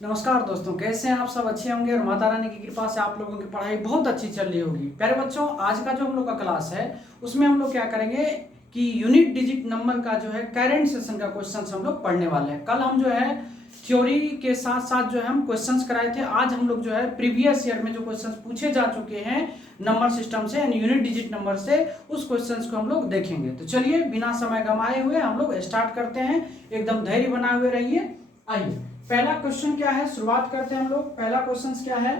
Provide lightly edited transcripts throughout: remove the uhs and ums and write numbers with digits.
नमस्कार दोस्तों, कैसे हैं आप सब? अच्छे होंगे और माता रानी की कृपा से आप लोगों की पढ़ाई बहुत अच्छी चल रही होगी। प्यारे बच्चों, आज का जो हम लोग का क्लास है उसमें हम लोग क्या करेंगे कि यूनिट डिजिट नंबर का जो है करंट सेशन का क्वेश्चंस हम लोग पढ़ने वाले हैं। कल हम जो है थ्योरी के साथ साथ जो है हम क्वेश्चंस कराए थे। आज हम लोग जो है प्रीवियस ईयर में जो क्वेश्चंस पूछे जा चुके हैं नंबर सिस्टम से यानी यूनिट डिजिट नंबर से, उस क्वेश्चंस को हम लोग देखेंगे। तो चलिए बिना समय गंवाए हुए हम लोग स्टार्ट करते हैं। एकदम धैर्य बनाए हुए रहिए। आइए, पहला क्वेश्चन क्या है, शुरुआत करते हैं हम लोग। पहला क्वेश्चन क्या है?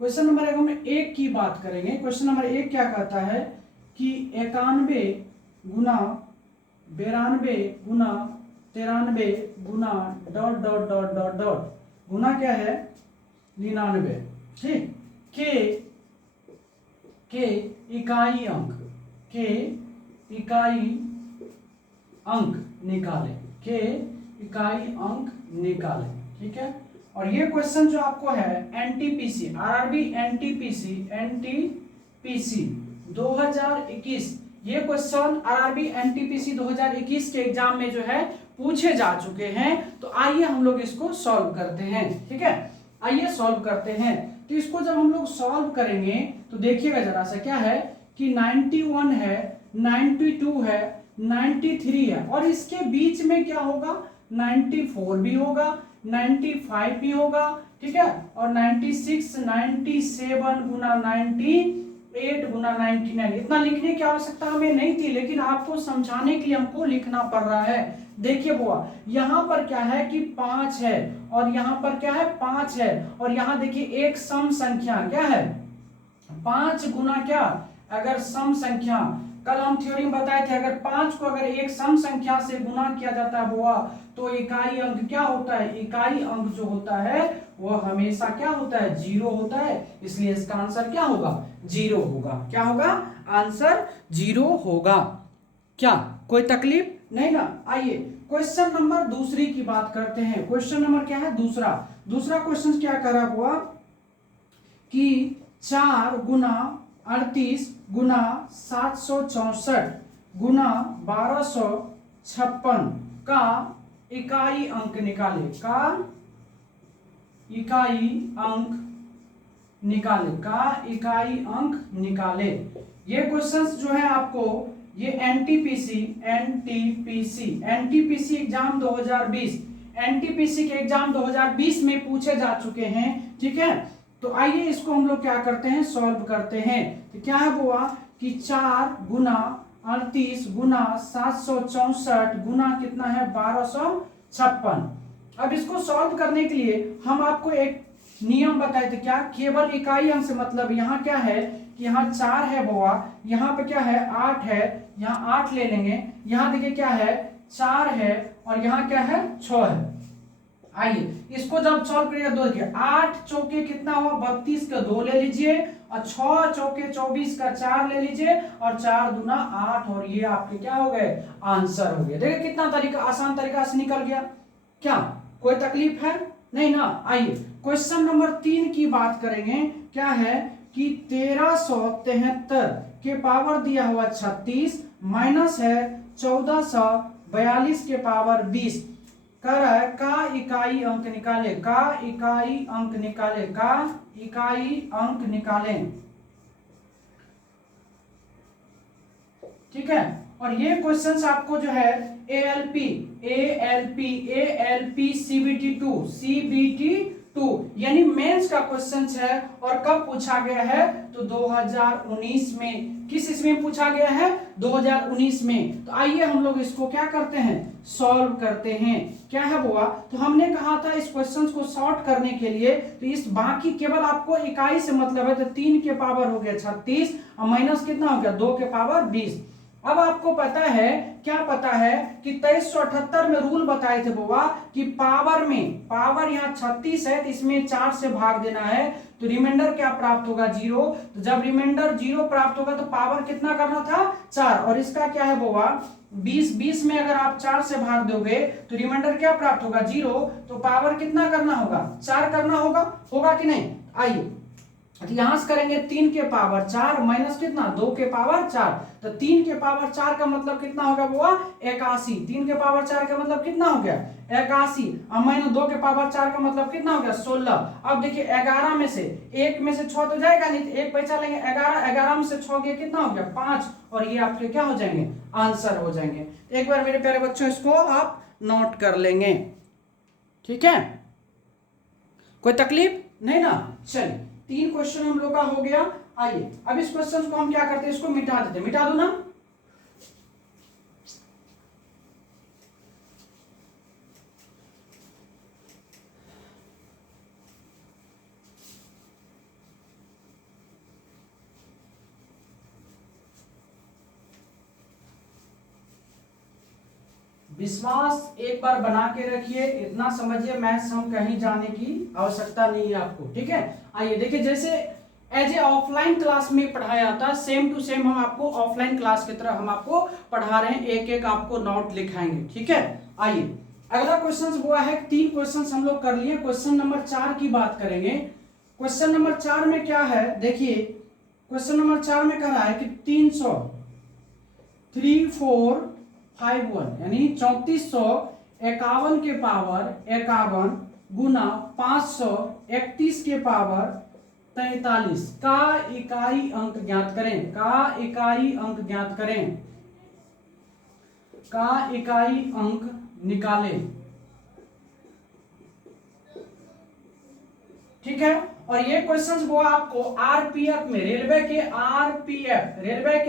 क्वेश्चन नंबर एक, हम एक की बात करेंगे। क्वेश्चन नंबर एक क्या कहता है कि 91 गुना 92 गुना 93 गुना dot dot dot dot dot गुना क्या है 99। ठीक, के इकाई अंक, के इकाई अंक निकाले, के इकाई अंक निकाले। ठीक है, और ये क्वेश्चन जो आपको है एनटीपीसी आरआरबी एनटीपीसी 2021, ये क्वेश्चन आरआरबी एनटीपीसी 2021 के एग्जाम में जो है पूछे जा चुके हैं। तो आइए हम लोग इसको सॉल्व करते हैं। ठीक है, आइए सॉल्व करते हैं। तो इसको जब हम लोग सॉल्व करेंगे तो देखिएगा जरा सा, क्या है कि 91 है, 92 है, 93 है, और इसके बीच में क्या होगा 94 भी होगा, 95 भी होगा। ठीक है, और 96, 97 गुना 98 गुना 99। इतना लिखने की आवश्यकता हमें नहीं थी, लेकिन आपको समझाने के लिए हमको लिखना पड़ रहा है। देखिए बुआ, यहाँ पर क्या है कि 5 है, और यहाँ पर क्या है 5 है, और यहाँ देखिए एक सम संख्या क्या है 5 गुना क्या, अगर सम संख्या, कल हम थ्योरी में बताए थे अगर 5 को अगर एक सम संख्या से गुना किया जाता है बुआ तो इकाई अंक क्या होता है, इकाई अंक जो होता है वो हमेशा क्या होता है 0 होता है। इसलिए इसका आंसर क्या होगा 0 होगा। क्या होगा आंसर 0 होगा। क्या कोई तकलीफ नहीं ना? आइए क्वेश्चन नंबर दूसरी की बात करते हैं। क्वेश्चन नंबर क्या है दूसरा। दूसरा क्वेश्चन क्या कर रहा हुआ कि 4 गुना 38 गुना 764 गुना 1256 का इकाई अंक निकाले, का इकाई अंक निकाले, का इकाई अंक निकाले। ये क्वेश्चंस जो है आपको ये एनटीपीसी एग्जाम 2020, एनटीपीसी के एग्जाम 2020 में पूछे जा चुके हैं। ठीक है, तो आइए इसको हम लोग क्या करते हैं सॉल्व करते हैं। तो क्या है हुआ कि 4 गुना 38 गुना 764 गुना कितना है 1256। अब इसको सॉल्व करने के लिए हम आपको एक नियम बताए थे, क्या, केवल इकाई अंक से मतलब यहाँ क्या है कि यहाँ 4 है बुआ, यहाँ पे क्या है 8 है, यहाँ 8 ले लेंगे, यहाँ देखिए क्या है 4 है, और यहाँ क्या है 6 है। आइए इसको जब सॉल्व करिएगा 2 देखिए 8 चौके कितना हुआ 32 का 2 ले लीजिए, और 6 चौके 24 का 4 ले लीजिए, और 4 दूना 8, और ये आपके क्या हो गए आंसर हो गए। देखिए कितना तरीका आसान तरीका से निकल गया। क्या कोई तकलीफ है नहीं ना? आइए क्वेश्चन नंबर 3 की बात करेंगे। क्या है कि 1373 के पावर दिया हुआ 36 माइनस है 1442 के पावर 20 कर रहा है का इकाई अंक निकाले, का इकाई अंक निकाले, का इकाई अंक निकाले। ठीक है, और ये क्वेश्चंस आपको जो है एएलपी सीबीटी 2 यानी मेंस का क्वेश्चन है। और कब पूछा गया है तो 2019 में। किस इसमें पूछा गया है 2019 में। तो आइए हम लोग इसको क्या करते हैं सॉल्व करते हैं। क्या है बुआ, तो हमने कहा था इस क्वेश्चन को सॉर्ट करने के लिए तो इस बाकी केवल आपको इकाई से मतलब है, तो 3 के पावर हो गया 36 और माइनस कितना हो गया 2 के पावर 20। अब आपको पता है, क्या पता है कि 2378 में रूल बताए थे बुआ कि पावर में, पावर यहाँ 36 है तो इसमें 4 से भाग देना है, तो रिमाइंडर क्या प्राप्त होगा 0। तो जब रिमाइंडर 0 प्राप्त होगा तो पावर कितना करना था 4, और इसका क्या है बुआ 20 में अगर आप 4 से भाग दोगे तो रिमाइंडर क्या प्राप्त होगा 0, तो पावर कितना करना होगा 4 करना होगा कि नहीं। आइए तो यहां से करेंगे 3 के पावर 4 माइनस कितना 2 के पावर 4, तो 3 के पावर 4 का मतलब कितना होगा बुआ 81। 3 के पावर 4 का मतलब कितना हो गया 81, और माइनस 2 के पावर 4 का मतलब कितना हो गया 16। अब देखिए 11 में से 1 में से 6 तो जाएगा नहीं, तो 1 बचा लेंगे 11, 11 में से 6 गया कितना हो गया 5, और ये आपके क्या हो जाएंगे आंसर हो जाएंगे। एक बार मेरे प्यारे बच्चों इसको आप नोट कर लेंगे, ठीक है, कोई तकलीफ नहीं ना। चलिए 3 क्वेश्चन हम लोग का हो गया। आइए अब इस क्वेश्चन को हम क्या करते हैं, इसको मिटा देते हैं, मिटा दो ना। विश्वास एक बार बना के रखिए, इतना समझिए मैथ्स हम कहीं जाने की आवश्यकता नहीं है आपको, ठीक है। आइए देखिए, जैसे एज ए ऑफलाइन क्लास में पढ़ाया जाता है, सेम टू सेम हम आपको ऑफलाइन क्लास की तरह हम आपको पढ़ा रहे हैं, एक एक आपको नोट लिखाएंगे, ठीक है। आइए अगला क्वेश्चन हुआ है, 3 क्वेश्चन हम लोग कर लिए, क्वेश्चन नंबर 4 की बात करेंगे। क्वेश्चन नंबर 4 में क्या है, देखिए क्वेश्चन नंबर 4 में कह रहा है कि 3451 यानी 3451 के पावर 51 गुना 531 के पावर 43 का इकाई अंक ज्ञात करें, का इकाई अंक ज्ञात करें, का इकाई अंक निकालें, ठीक है। और ये क्वेश्चंस वो आपको आरपीएफ में, रेलवे के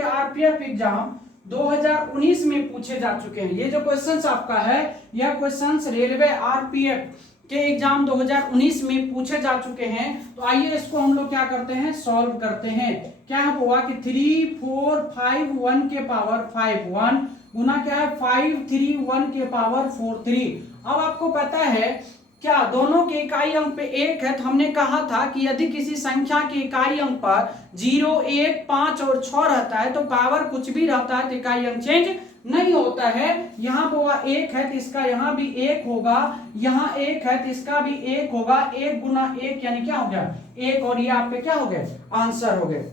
आरपीएफ एग्जाम 2019 में पूछे जा चुके हैं। ये जो क्वेश्चंस आपका है, यह क्वेश्चंस रेलवे आरपीएफ के एग्जाम 2019 में पूछे जा चुके हैं। तो आइए इसको हम लोग क्या करते हैं, सॉल्व करते हैं। क्या हुआ कि 3451 के पावर 51 गुना क्या है 531 के पावर 43। अब आपको पता है क्या दोनों के इकाई अंक पे 1 है, तो हमने कहा था कि यदि किसी संख्या के इकाई अंक पर 0, 1, 5 और 6 रहता है तो पावर कुछ भी रहता है तो इकाई अंक चेंज नहीं होता है। यहाँ पर वह 1 है तो इसका यहाँ भी 1 होगा, यहाँ 1 है तो इसका भी 1 होगा, 1 गुना 1 यानी क्या हो गया 1, और ये आपके क्या हो गए आंसर हो गए।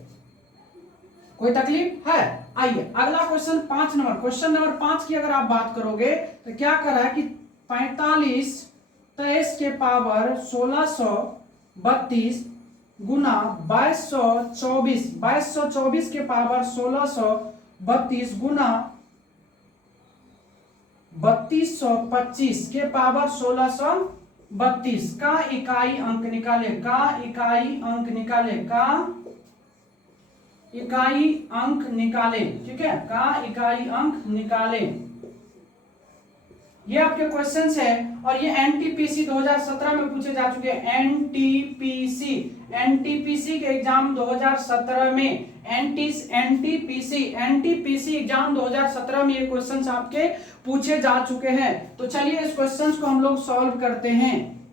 कोई तकलीफ है। आइए अगला क्वेश्चन 5 नंबर, क्वेश्चन नंबर 5 की अगर आप बात करोगे तो क्या कर रहा है कि 45 23 के पावर 1632 गुना 2224 के पावर 1632 गुना 3225 के पावर 1632 का इकाई अंक निकाले, का इकाई अंक निकाले, का इकाई अंक निकाले, ठीक है, का इकाई अंक निकाले। ये आपके क्वेश्चंस है और ये एनटीपीसी 2017 में पूछे जा चुके हैं। एनटीपीसी के एग्जाम 2017 में, एनटीपीसी एग्जाम 2017 में ये क्वेश्चंस आपके पूछे जा चुके हैं। तो चलिए इस क्वेश्चंस को हम लोग सॉल्व करते हैं।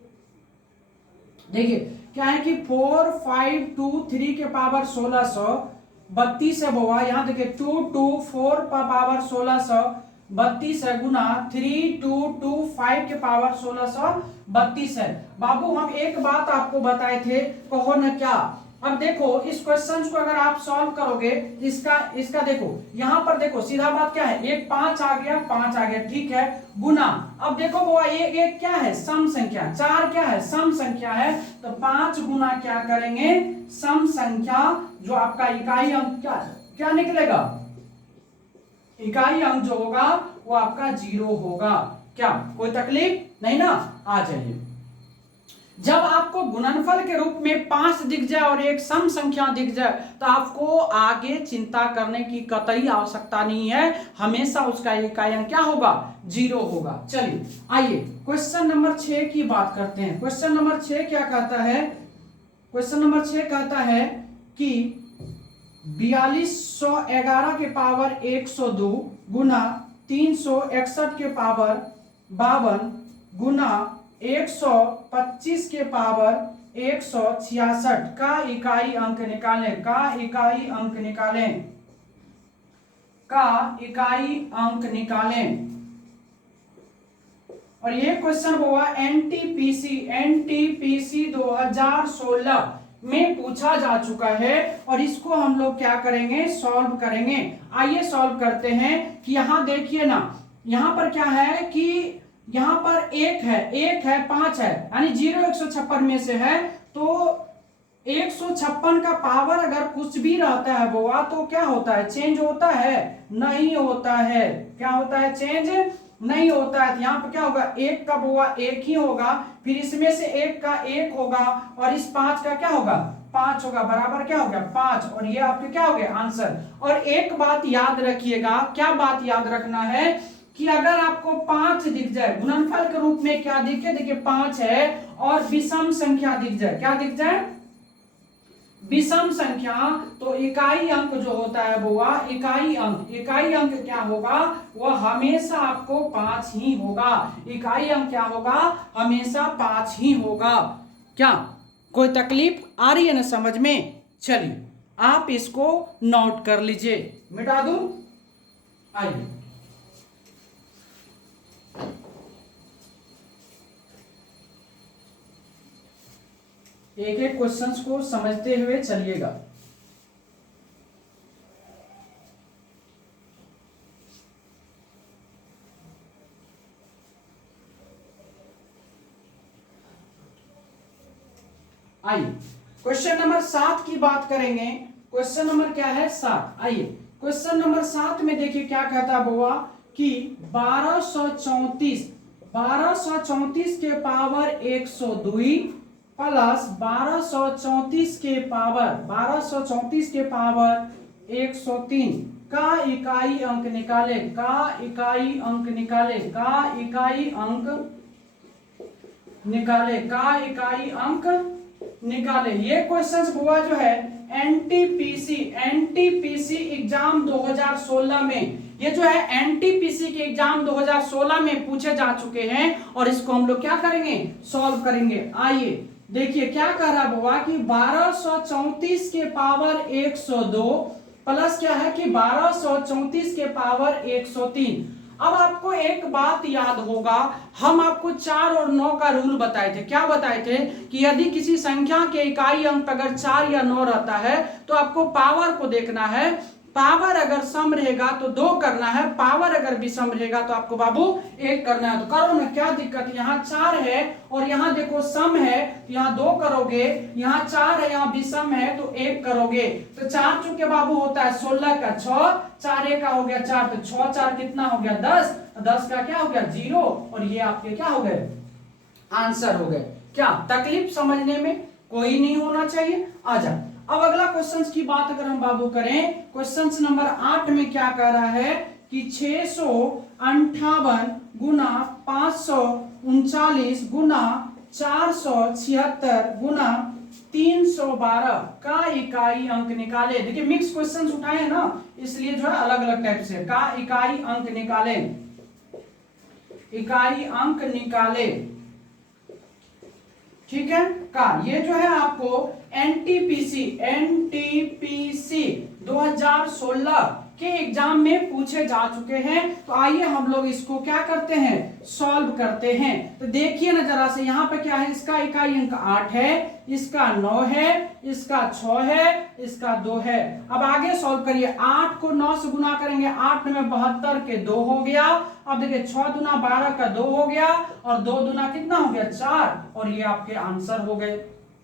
देखिए क्या है कि 4523 के पावर 1632 है बुआ, यहां देखिए 224 का पावर 1632 है गुना 3225 के पावर 1632 है। बाबू हम एक बात आपको बताए थे, कहो न क्या। अब देखो इस क्वेश्चन को अगर आप सॉल्व करोगे, इसका देखो यहां पर देखो सीधा बात क्या है, एक 5 आ गया, 5 आ गया, ठीक है, गुना। अब देखो वो एक क्या है सम संख्या, 4 क्या है सम संख्या है, तो 5 गुना क्या करेंगे सम संख्या, जो आपका इकाई अंक क्या निकलेगा, इकाई अंक जो होगा वो आपका 0 होगा। क्या कोई तकलीफ नहीं ना। आ जाइए, जब आपको गुणनफल के रूप में 5 दिख जाए और एक सम संख्या दिख जाए तो आपको आगे चिंता करने की कतई आवश्यकता नहीं है, हमेशा उसका इकाई अंक क्या होगा 0 होगा। चलिए आइए क्वेश्चन नंबर 6 की बात करते हैं। क्वेश्चन नंबर 6 क्या कहता है, क्वेश्चन नंबर 6 कहता है कि 4211 के पावर 102 गुना 361 के पावर 52 गुना 125 के पावर 166 का इकाई अंक निकालें, का इकाई अंक निकालें, का इकाई अंक निकालें। और ये क्वेश्चन हुआ एनटीपीसी 2016 में पूछा जा चुका है और इसको हम लोग क्या करेंगे, सॉल्व करेंगे। आइए सॉल्व करते हैं कि यहाँ देखिए ना, यहाँ पर क्या है कि यहाँ पर एक है 5 है, यानी 0 156 में से है, तो 156 का पावर अगर कुछ भी रहता है बुआ तो क्या होता है, चेंज होता है, नहीं होता है। क्या होता है, चेंज नहीं होता है। तो यहाँ पे क्या होगा, एक का बुआ एक ही होगा, फिर इसमें से एक का एक होगा और इस 5 का क्या होगा, 5 होगा, बराबर क्या हो गया 5, और ये आपके क्या हो गया आंसर। और एक बात याद रखिएगा, क्या बात याद रखना है कि अगर आपको 5 दिख जाए गुणनफल के रूप में, क्या दिखे, देखिए 5 है और विषम संख्या दिख जाए, क्या दिख जाए, विषम संख्या, तो इकाई अंक जो होता है बुआ, इकाई अंक क्या होगा, वह हमेशा आपको 5 ही होगा। इकाई अंक क्या होगा, हमेशा 5 ही होगा। क्या कोई तकलीफ आ रही है ना समझ में? चलिए आप इसको नोट कर लीजिए, मिटा दूं, आइए। एक एक क्वेश्चंस को समझते हुए चलिएगा। आइए क्वेश्चन नंबर 7 की बात करेंगे। क्वेश्चन नंबर क्या है, 7। आइए क्वेश्चन नंबर 7 में देखिए क्या कहता है बुआ कि 1234 के पावर 102 प्लस 1234 के पावर 103 का इकाई अंक निकाले, ये क्वेश्चंस बुआ जो है एनटीपीसी एग्जाम 2016 में, ये जो है एनटीपीसी के एग्जाम 2016 में पूछे जा चुके हैं और इसको हम लोग क्या करेंगे, सॉल्व करेंगे। आइए देखिए क्या कह रहा है बुआ कि 1234 के पावर 102 प्लस क्या है कि 1234 के पावर 103। अब आपको एक बात याद होगा, हम आपको 4 और 9 का रूल बताए थे। क्या बताए थे कि यदि किसी संख्या के इकाई अंक अगर 4 या 9 रहता है तो आपको पावर को देखना है, पावर अगर सम रहेगा तो 2 करना है, पावर अगर विषम रहेगा तो आपको बाबू 1 करना है। तो करो ना, क्या दिक्कत है, यहाँ 4 है और यहाँ देखो सम है तो यहाँ 2 करोगे, यहाँ 4 है यहाँ विषम है तो 1 करोगे। तो 4 चूंकि बाबू होता है 16 का 6, 4 1 का हो गया 4, तो 6 4 कितना हो गया 10, 10 का क्या हो गया 0, और ये आपके क्या हो गए आंसर हो गए। क्या तकलीफ समझने में कोई नहीं होना चाहिए। आजा अब अगला क्वेश्चंस की बात अगर हम बाबू करें, क्वेश्चंस नंबर 8 में क्या कह रहा है कि 658 गुना 539 गुना 476 गुना 312 का इकाई अंक निकाले। देखिए मिक्स क्वेश्चंस उठाए ना, इसलिए जो है अलग अलग टाइप से, का इकाई अंक निकाले, ठीक है। का ये जो है आपको एनटीपीसी 2016 के एग्जाम में पूछे जा चुके हैं। तो आइए हम लोग इसको क्या करते हैं, सॉल्व करते हैं। तो देखिए ना जरा से, यहाँ पे क्या है, इसका इकाई अंक 8 है, इसका 9 है, इसका 6 है, इसका 2 है। अब आगे सॉल्व करिए, 8 को 9 से गुना करेंगे, 8 में 72 के 2 हो गया। अब देखिए 6 दूना 12 का 2 हो गया और 2 दूना कितना हो गया 4, और ये आपके आंसर हो गए।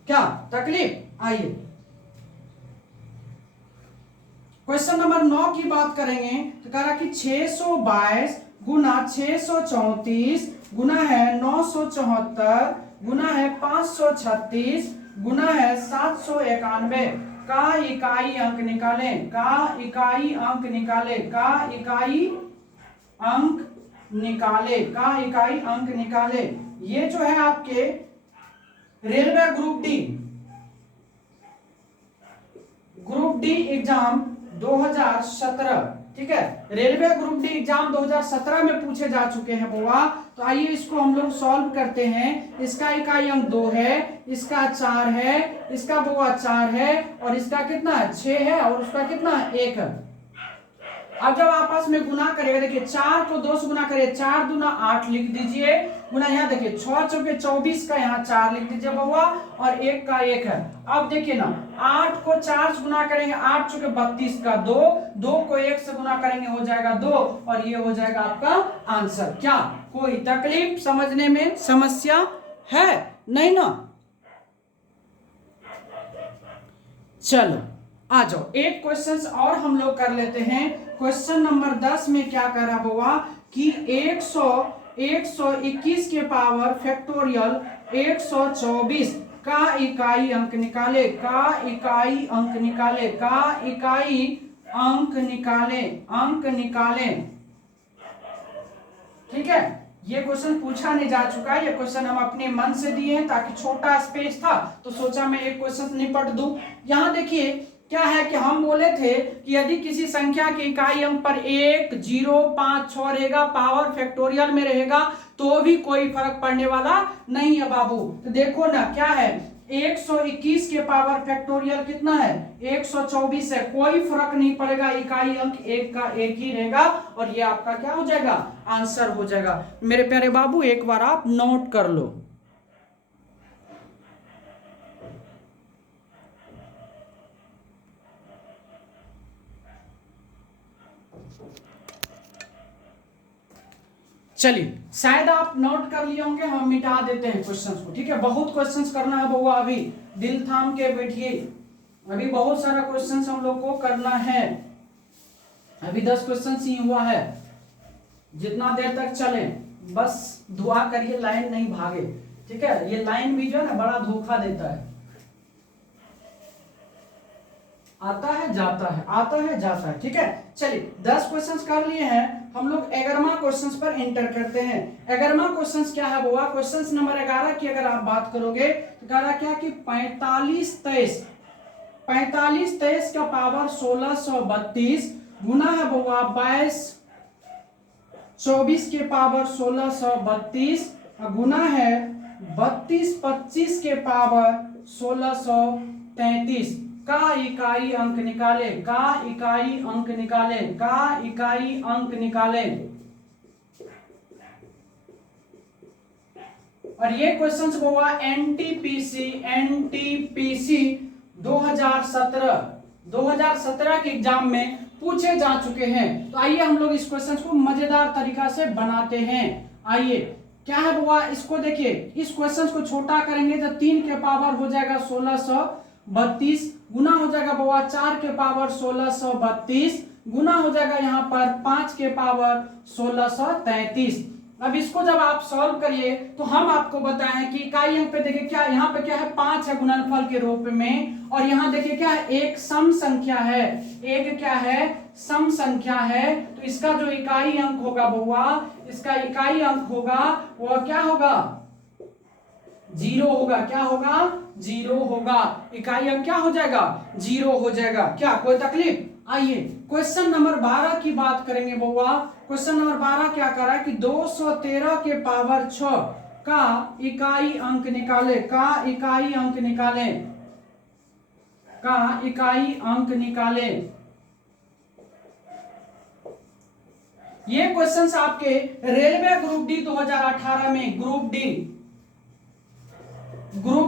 क्या तकलीफ। आइए क्वेश्चन नंबर 9 की बात करेंगे तो कह रहा कि 622 गुना 634 गुना है 974 गुना है 536 गुना है 791 का इकाई अंक निकालें, का इकाई अंक निकाले। ये जो है आपके रेलवे ग्रुप डी एग्जाम 2017, ठीक है, रेलवे ग्रुप डी एग्जाम 2017 में पूछे जा चुके हैं बुआ। तो आइए इसको हम लोग सॉल्व करते हैं। इसका इकाई अंक 2 है, इसका 4 है, इसका बुआ 4 है, और इसका कितना है 6 है, और उसका कितना है 1 है। अब जब आपस में गुना करेगा, देखिए 4 को 2 से गुना करिए, 4 दूना 8 लिख दीजिए, गुना यहाँ देखिए 6 चौके 24 का यहाँ 4 लिख दीजिए बउआ और 1 का 1 है। अब देखिए ना 8 को 4 से गुना करेंगे 8 चौके 32 का 2, 2 को 1 से गुना करेंगे हो जाएगा 2 और ये हो जाएगा आपका आंसर। क्या कोई तकलीफ समझने में, समस्या है नहीं ना? चलो आ जाओ एक क्वेश्चन और हम लोग कर लेते हैं। क्वेश्चन नंबर 10 में क्या कर रहा हुआ कि 121 के पावर फैक्टोरियल 124 का इकाई अंक निकाले, का इकाई अंक निकाले, का इकाई अंक निकाले, अंक निकाले। ठीक है, ये क्वेश्चन पूछा नहीं जा चुका है, ये क्वेश्चन हम अपने मन से दिए हैं ताकि छोटा स्पेस था तो सोचा मैं एक क्वेश्चन निपट दूं। यहाँ देखिए क्या है कि हम बोले थे कि यदि किसी संख्या के इकाई अंक पर 1, 0, 5, 6 रहेगा, पावर फैक्टोरियल में रहेगा तो भी कोई फर्क पड़ने वाला नहीं है बाबू। तो देखो ना क्या है 121 के पावर फैक्टोरियल कितना है 124 है, कोई फर्क नहीं पड़ेगा, इकाई अंक एक का एक ही रहेगा और ये आपका क्या हो जाएगा आंसर हो जाएगा। मेरे प्यारे बाबू एक बार आप नोट कर लो। चलिए शायद आप नोट कर लिए होंगे, हम मिटा देते हैं क्वेश्चंस को। ठीक है, बहुत क्वेश्चंस करना है बउआ, अभी दिल थाम के बैठिए, अभी बहुत सारा क्वेश्चंस हम लोग को करना है। अभी 10 क्वेश्चंस ही हुआ है, जितना देर तक चले बस दुआ करिए लाइन नहीं भागे। ठीक है, ये लाइन भी जो है ना बड़ा धोखा देता है, आता है जाता है, आता है जाता है। ठीक है, चलिए 10 क्वेश्चंस कर लिए हैं, हम लोग 11वां क्वेश्चंस पर एंटर करते हैं। 11वां क्वेश्चंस क्या है बुआ, क्वेश्चंस नंबर 11 की अगर आप बात करोगे तो कह रहा क्या कि 45 23 का पावर 1632 गुना है बुआ 22 24 के पावर 1632 गुना है 32 25 के पावर 1633 का इकाई अंक निकाले, का इकाई अंक निकाले, का इकाई अंक निकाले। और ये क्वेश्चन हुआ एनटीपीसी 2017 के एग्जाम में पूछे जा चुके हैं। तो आइए हम लोग इस क्वेश्चन को मजेदार तरीका से बनाते हैं। आइए क्या है बुआ, इसको देखिए, इस क्वेश्चन को छोटा करेंगे तो 3 के पावर हो जाएगा 1632 गुना हो जाएगा बुआ 4 के पावर 1632 गुना हो जाएगा यहाँ पर 5 के पावर 1633। अब इसको जब आप सॉल्व करिए तो हम आपको बताएं कि इकाई अंक पे देखिए क्या यहाँ पे क्या है 5 है गुणनफल के रूप में, और यहाँ देखिए क्या है एक सम संख्या है, एक क्या है सम संख्या है। तो इसका जो इकाई अंक होगा बुआ, इसका इकाई अंक होगा वो क्या होगा 0 होगा। क्या होगा 0 होगा, इकाई अंक क्या हो जाएगा 0 हो जाएगा। क्या कोई तकलीफ? आइए क्वेश्चन नंबर 12 की बात करेंगे बउआ। क्वेश्चन नंबर 12 क्या कर रहा है कि 213 के पावर 6 का इकाई अंक निकाले, का इकाई अंक निकाले, का इकाई अंक निकाले। ये क्वेश्चंस आपके रेलवे ग्रुप डी 2018 में, ग्रुप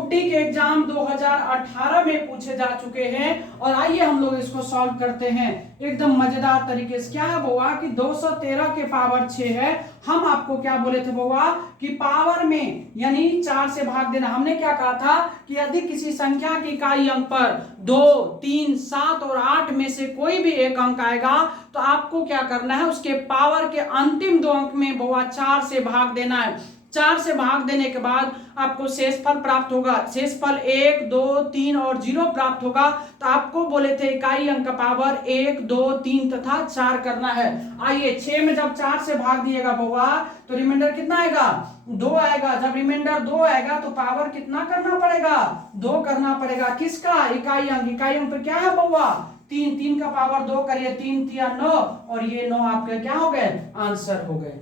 डी के एग्जाम 2018 में पूछे जा चुके हैं। और आइए हम लोग इसको सॉल्व करते हैं एकदम मजेदार तरीके से। क्या है बउआ कि 213 के पावर 6 है, हम आपको क्या बोले थे बउआ कि पावर में यानी 4 से भाग देना। हमने क्या कहा था कि यदि किसी संख्या की इकाई अंक पर 2, 3, 7 और 8 में से कोई भी एक अंक आएगा तो आपको क्या करना है, उसके पावर के अंतिम 2 अंक में बउआ 4 से भाग देना है। 4 से भाग देने के बाद आपको शेषफल प्राप्त होगा, शेषफल 1, 2, 3 और 0 प्राप्त होगा। तो आपको बोले थे इकाई अंक का पावर 1, 2, 3 तथा 4 करना है। आइए 6 में जब 4 से भाग दिएगा बउआ तो रिमाइंडर कितना आएगा 2 आएगा। जब रिमाइंडर 2 आएगा तो पावर कितना करना पड़ेगा 2 करना पड़ेगा। किसका इकाई अंक, इकाई अंक पे क्या है बउआ 3, 3 का पावर 2 करिए, 3 3 9 और ये 9 आपके क्या हो गए आंसर हो गए।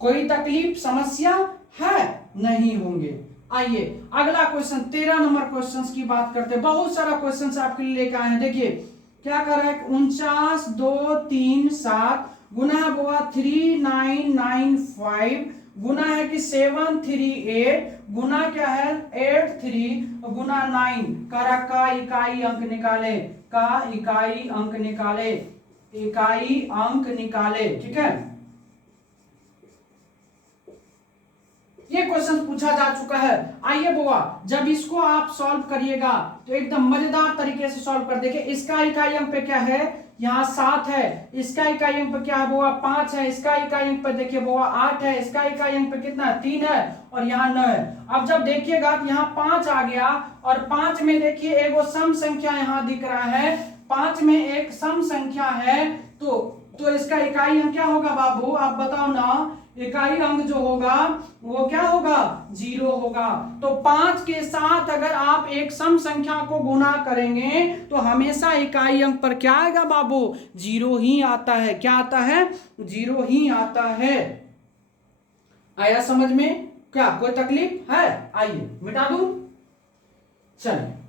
कोई तकलीफ समस्या है नहीं होंगे। आइए अगला क्वेश्चन 13 नंबर क्वेश्चंस की बात करते हैं। बहुत सारा क्वेश्चंस आपके लिए लेकर आए हैं। देखिए क्या कर रहा है 49 2 3 7 गुना बुआ 3995 गुना है कि 738 गुना क्या है 83 गुना 9 करा का इकाई अंक निकाले, का इकाई अंक निकाले, इकाई अंक निकाले। ठीक है, ये क्वेश्चन पूछा जा चुका है। आइए बुआ, जब इसको आप सॉल्व करिएगा तो एकदम मजेदार तरीके से सॉल्व कर देखिए। इसका इकाई अंक पे क्या है, यहाँ 7 है, इसका इकाई अंक पे क्या है बुआ 5 है, इसका इकाई अंक पे देखिए बुआ 8 है, इसका इकाई अंक पे कितना है 3 है, और यहाँ 9 है। अब जब देखिएगा तो यहाँ 5 आ गया, और 5 में देखिए एगो सम संख्या यहाँ दिख रहा है, 5 में एक सम संख्या है, तो इसका इकाई अंक क्या होगा बाबू, आप बताओ ना। इकाई अंक जो होगा वो क्या होगा, 0 होगा। तो 5 के साथ अगर आप एक सम संख्या को गुना करेंगे तो हमेशा इकाई अंक पर क्या आएगा बाबू, 0 ही आता है। क्या आता है, 0 ही आता है। आया समझ में, क्या कोई तकलीफ है? आइए मिटा दूं, चलिए।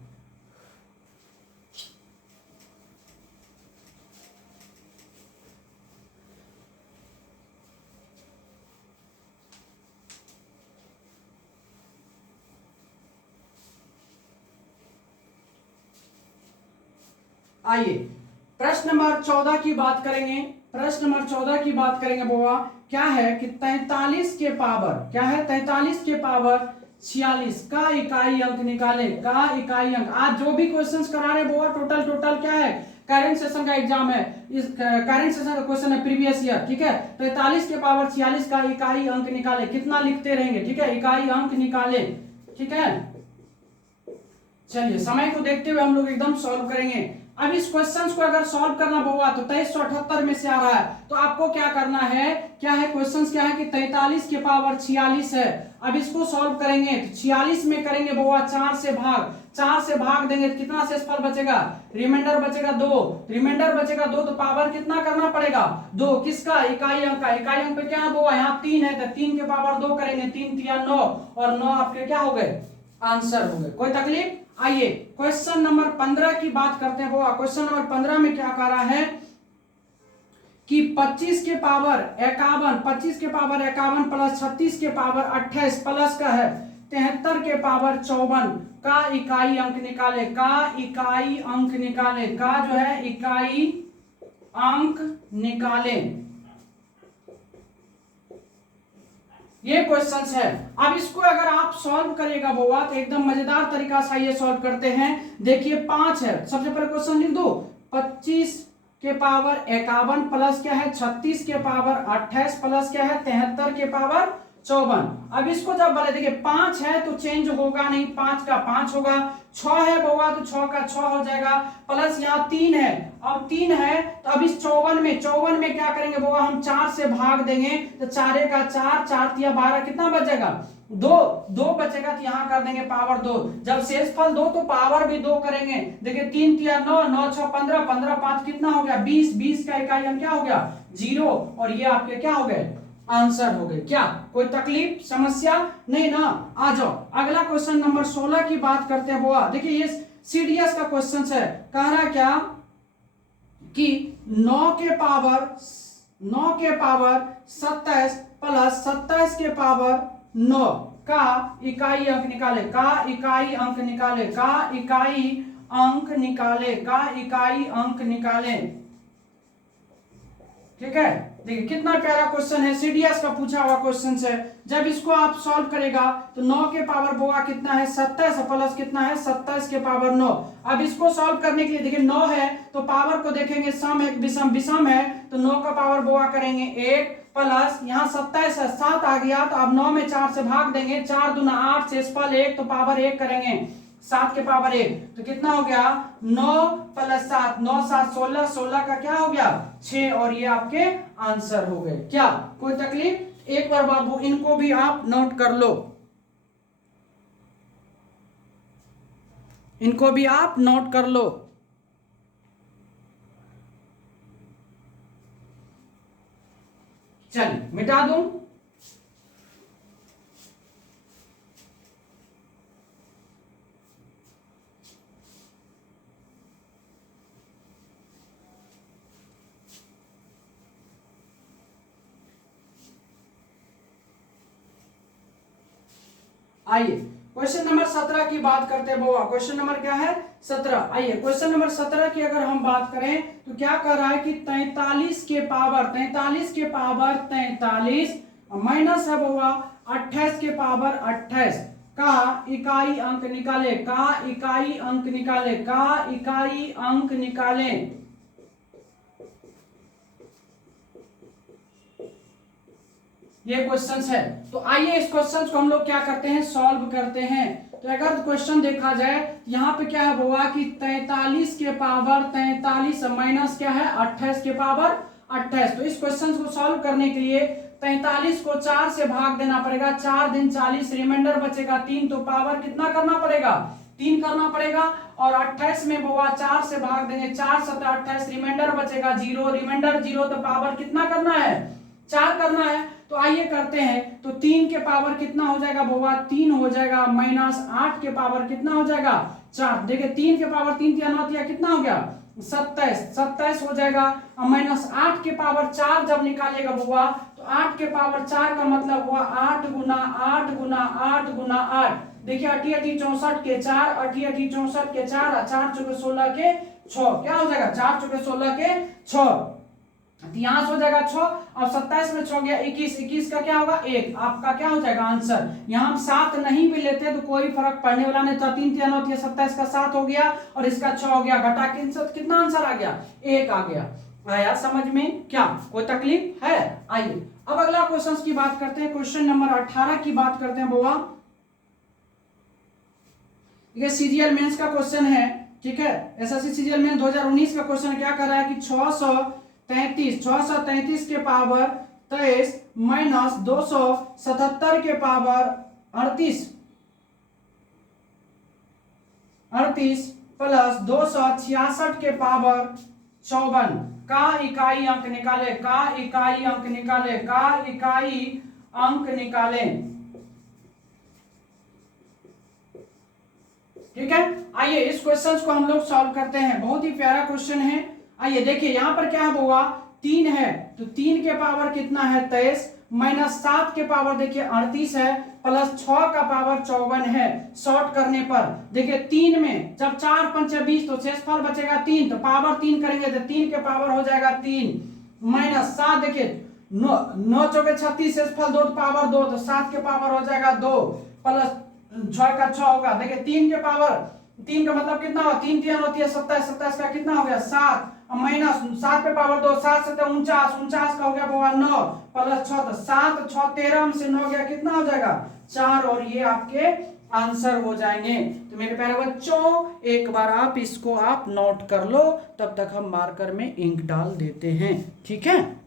आइए प्रश्न नंबर 14 की बात करेंगे। प्रश्न नंबर 14 की बात करेंगे बुआ। क्या है कि 43 के पावर, क्या है 43 के पावर 46 का इकाई अंक निकाले, का इकाई अंक। आज जो भी क्वेश्चंस करा रहे बुआ टोटल क्या है, करंट सेशन का एग्जाम है, इस करंट सेशन का क्वेश्चन है प्रीवियस ईयर। ठीक है, 43 के पावर 46 का इकाई अंक निकाले, कितना लिखते रहेंगे। ठीक है, इकाई अंक निकाले। ठीक है, चलिए समय को देखते हुए हम लोग एकदम सॉल्व करेंगे। अब इस क्वेश्चंस को अगर सॉल्व करना होगा तो 2378 में से आ रहा है, तो आपको क्या करना है, क्या है क्वेश्चंस क्या है कि 43 के पावर 46 है। अब इसको सॉल्व करेंगे तो 46 में करेंगे बुआ 4 से भाग, 4 से भाग देंगे तो कितना शेषफल बचेगा, रिमाइंडर बचेगा 2, रिमाइंडर बचेगा 2, तो पावर कितना करना पड़ेगा 2, किसका, इकाई अंक का। इकाई अंक पे क्या है बुआ, यहाँ 3 है तो 3 के पावर 2 करेंगे, 3 तिया 9, और 9 आपके क्या हो गए, आंसर हो गए। कोई तकलीफ? आइए क्वेश्चन नंबर 15 की बात करते हैं बुआ। क्वेश्चन नंबर 15 में क्या कह रहा है कि 25 के पावर 51, 25 के पावर 51 प्लस 36 के पावर 28 प्लस का है 73 के पावर 54 का इकाई अंक निकाले, का इकाई अंक निकाले, का जो है इकाई अंक निकाले। ये क्वेश्चंस है। अब इसको अगर आप सॉल्व करिएगा बुआ तो एकदम मजेदार तरीका से ये सॉल्व करते हैं। देखिए 5 है, सबसे पहले क्वेश्चन लिख दो, 25 के पावर 51 प्लस क्या है 36 के पावर 28 प्लस क्या है 73 के पावर 54। अब इसको जब बोले देखिए 5 है तो चेंज होगा नहीं, 5 का 5 होगा, 6 है बुआ तो 6 का 6 हो जाएगा, प्लस यहाँ 3 है, अब 3 है तो अब इस 54 में क्या करेंगे बुआ, हम 4 से भाग देंगे तो 4 का 4, 4 तिया 12, कितना बच जाएगा 2 बचेगा, तो यहाँ कर देंगे पावर 2। जब शेषफल 2 तो पावर भी 2 करेंगे। देखिए 3 तिया 9, 9 6 15, 15 5 कितना हो गया 20, 20 का इकाई हम क्या हो गया 0, और ये आपके क्या हो गए आंसर हो गए। क्या कोई तकलीफ समस्या नहीं ना? आ जाओ अगला क्वेश्चन नंबर 16 की बात करते हैं बुआ। देखिए ये सीडीएस का क्वेश्चन है। कह रहा क्या कि 9 के पावर 27 प्लस 27 के पावर 9 का इकाई अंक निकाले, का इकाई अंक निकाले, का इकाई अंक निकाले, का इकाई अंक निकाले। ठीक है, देखिए कितना प्यारा क्वेश्चन है, सीडीएस का पूछा हुआ क्वेश्चन है। जब इसको आप सॉल्व करेगा तो 9 के पावर बुआ कितना है 27 प्लस कितना है 27 के पावर 9। अब इसको सॉल्व करने के लिए देखिए 9 है तो पावर को देखेंगे सम एक विषम, विषम है तो 9 का पावर बुआ करेंगे 1 प्लस यहाँ 27 है 7 आ गया, तो अब 9 में 4 से भाग देंगे, 4 दूना 8 शेषफल 1, तो पावर 1 करेंगे 7 के पावर 1, तो कितना हो गया 9 प्लस 7, 9 7 16, 16 का क्या हो गया 6, और ये आपके आंसर हो गए। क्या कोई तकलीफ? एक बार बाबू इनको भी आप नोट कर लो, इनको भी आप नोट कर लो। चलिए मिटा दूं। आइए क्वेश्चन नंबर 17 की बात करते हैं बुआ। क्वेश्चन नंबर क्या है 17। आइए क्वेश्चन नंबर 17 की अगर हम बात करें तो क्या कर रहा है कि 43 के पावर 43 माइनस है बुआ 28 के पावर 28 का इकाई अंक निकाले, का इकाई अंक निकाले, का इकाई अंक निकाले। ये क्वेश्चंस है। तो आइए इस क्वेश्चंस को हम लोग क्या करते हैं, सॉल्व करते हैं। तो अगर क्वेश्चन देखा जाए यहाँ पे क्या है हुआ कि 43 के पावर 43 माइनस क्या है 28 के पावर 28। तो इस क्वेश्चन को सॉल्व करने के लिए 43 को 4 से भाग देना पड़ेगा, 4 दिन 40, रिमाइंडर बचेगा 3, तो पावर कितना करना पड़ेगा 3 करना पड़ेगा। और 28 में बुआ 4 से भाग देंगे, 4 7 28, रिमाइंडर बचेगा 0, रिमाइंडर 0, तो पावर कितना करना है 4 करना है। तो आइए करते हैं। तो 3 के पावर कितना हो जाएगा बुआ 3 हो जाएगा, माइनस 8 के पावर कितना हो जाएगा 4। देखिए 3 के पावर 3 कितना हो गया 27 हो जाएगा, और माइनस 8 के पावर 4 जब निकालेगा बुआ तो 8 के पावर 4 का मतलब हुआ 8 गुना 8 गुना 8 गुना 8। देखिए 8 8 64 के 4, 8 8 64 के 4, 4 चौके 16 के 6, क्या हो जाएगा 4 चौके 16 के 6, यहाँ हो जाएगा 6। अब 27 में 6 गया 21, 21 का क्या होगा 1, आपका क्या हो जाएगा आंसर। यहाँ हम 7 नहीं भी लेते तो कोई फर्क पड़ने वाला नहीं था, 3 3 9 27 का 7 हो गया और इसका 6 हो गया, घटा के कितना आंसर आ गया 1 आ गया। आया समझ में, क्या कोई तकलीफ है। आइए अब अगला क्वेश्चन की बात करते हैं, क्वेश्चन नंबर 18 की बात करते हैं बुआ। ये सीजीएल मेंस का क्वेश्चन है, ठीक है, एसएससी सीजीएल मेंस 2019 का क्वेश्चन क्या कर रहा है कि 633 के पावर 23 माइनस 277 के पावर 38 प्लस 266 के पावर 54 का इकाई अंक निकाले, का इकाई अंक निकाले, का इकाई अंक निकाले। ठीक है, आइए इस क्वेश्चन को हम लोग सॉल्व करते हैं। बहुत ही प्यारा क्वेश्चन है। आइए देखिए यहाँ पर क्या हुआ 3 है, तो 3 के पावर कितना है 23, माइनस 7 के पावर देखिए 38 है, प्लस 6 का पावर 54 है। शॉर्ट करने पर देखिए 3 में जब 4 5 20 तो शेषफल बचेगा 3, तो पावर 3 करेंगे तो 3 के पावर हो जाएगा 3, माइनस 7 देखिए 9 चौके 36, शेषफल 2 पावर 2, तो 7 के पावर हो जाएगा 2, प्लस 6 का 6 होगा। देखिए 3 के पावर 3 का मतलब कितना होगा 3 3 होती है 27, 27 का कितना हो गया 7, माइनस 7 पे पावर 2, 7 7 49, 49 का हो गया बाबा 9, प्लस 6, तो 7 6 13 से 9 गया कितना हो जाएगा 4, और ये आपके आंसर हो जाएंगे। तो मेरे प्यारे बच्चों एक बार आप इसको आप नोट कर लो, तब तक हम मार्कर में इंक डाल देते हैं, ठीक है।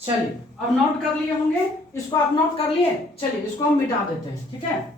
चलिए अब नोट कर लिए होंगे, इसको आप नोट कर लिए, चलिए इसको हम मिटा देते हैं, ठीक है।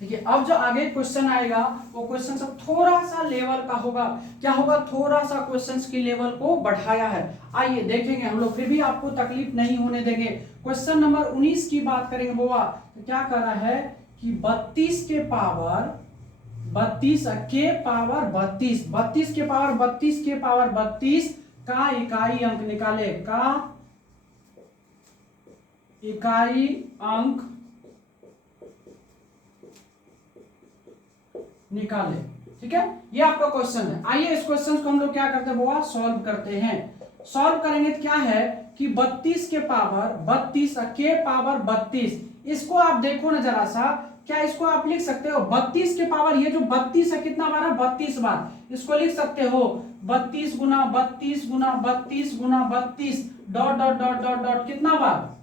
देखिए अब जो आगे क्वेश्चन आएगा वो क्वेश्चन सब थोड़ा सा लेवल का होगा, क्या होगा थोड़ा सा क्वेश्चंस की लेवल को बढ़ाया है। आइए देखेंगे हम लोग, फिर भी आपको तकलीफ नहीं होने देंगे। क्वेश्चन नंबर 19 की बात करेंगे बुआ, तो क्या कर रहा है कि 32 के पावर 32 के पावर 32 32 के पावर 32 के पावर 32 का इकाई अंक निकाले, का इकाई अंक निकाले, ठीक है। ये आपका क्वेश्चन है। आइए इस क्वेश्चन को हम लोग क्या करते हैं बुआ सॉल्व करते हैं। सॉल्व करेंगे तो क्या है कि 32 के पावर 32 के पावर 32, इसको आप देखो ना जरा सा, क्या इसको आप लिख सकते हो 32 के पावर, ये जो 32 है कितना बार है 32 बार, इसको लिख सकते हो 32 गुना 32 गुना 32 गुना 32 dot dot dot dot dot कितना बार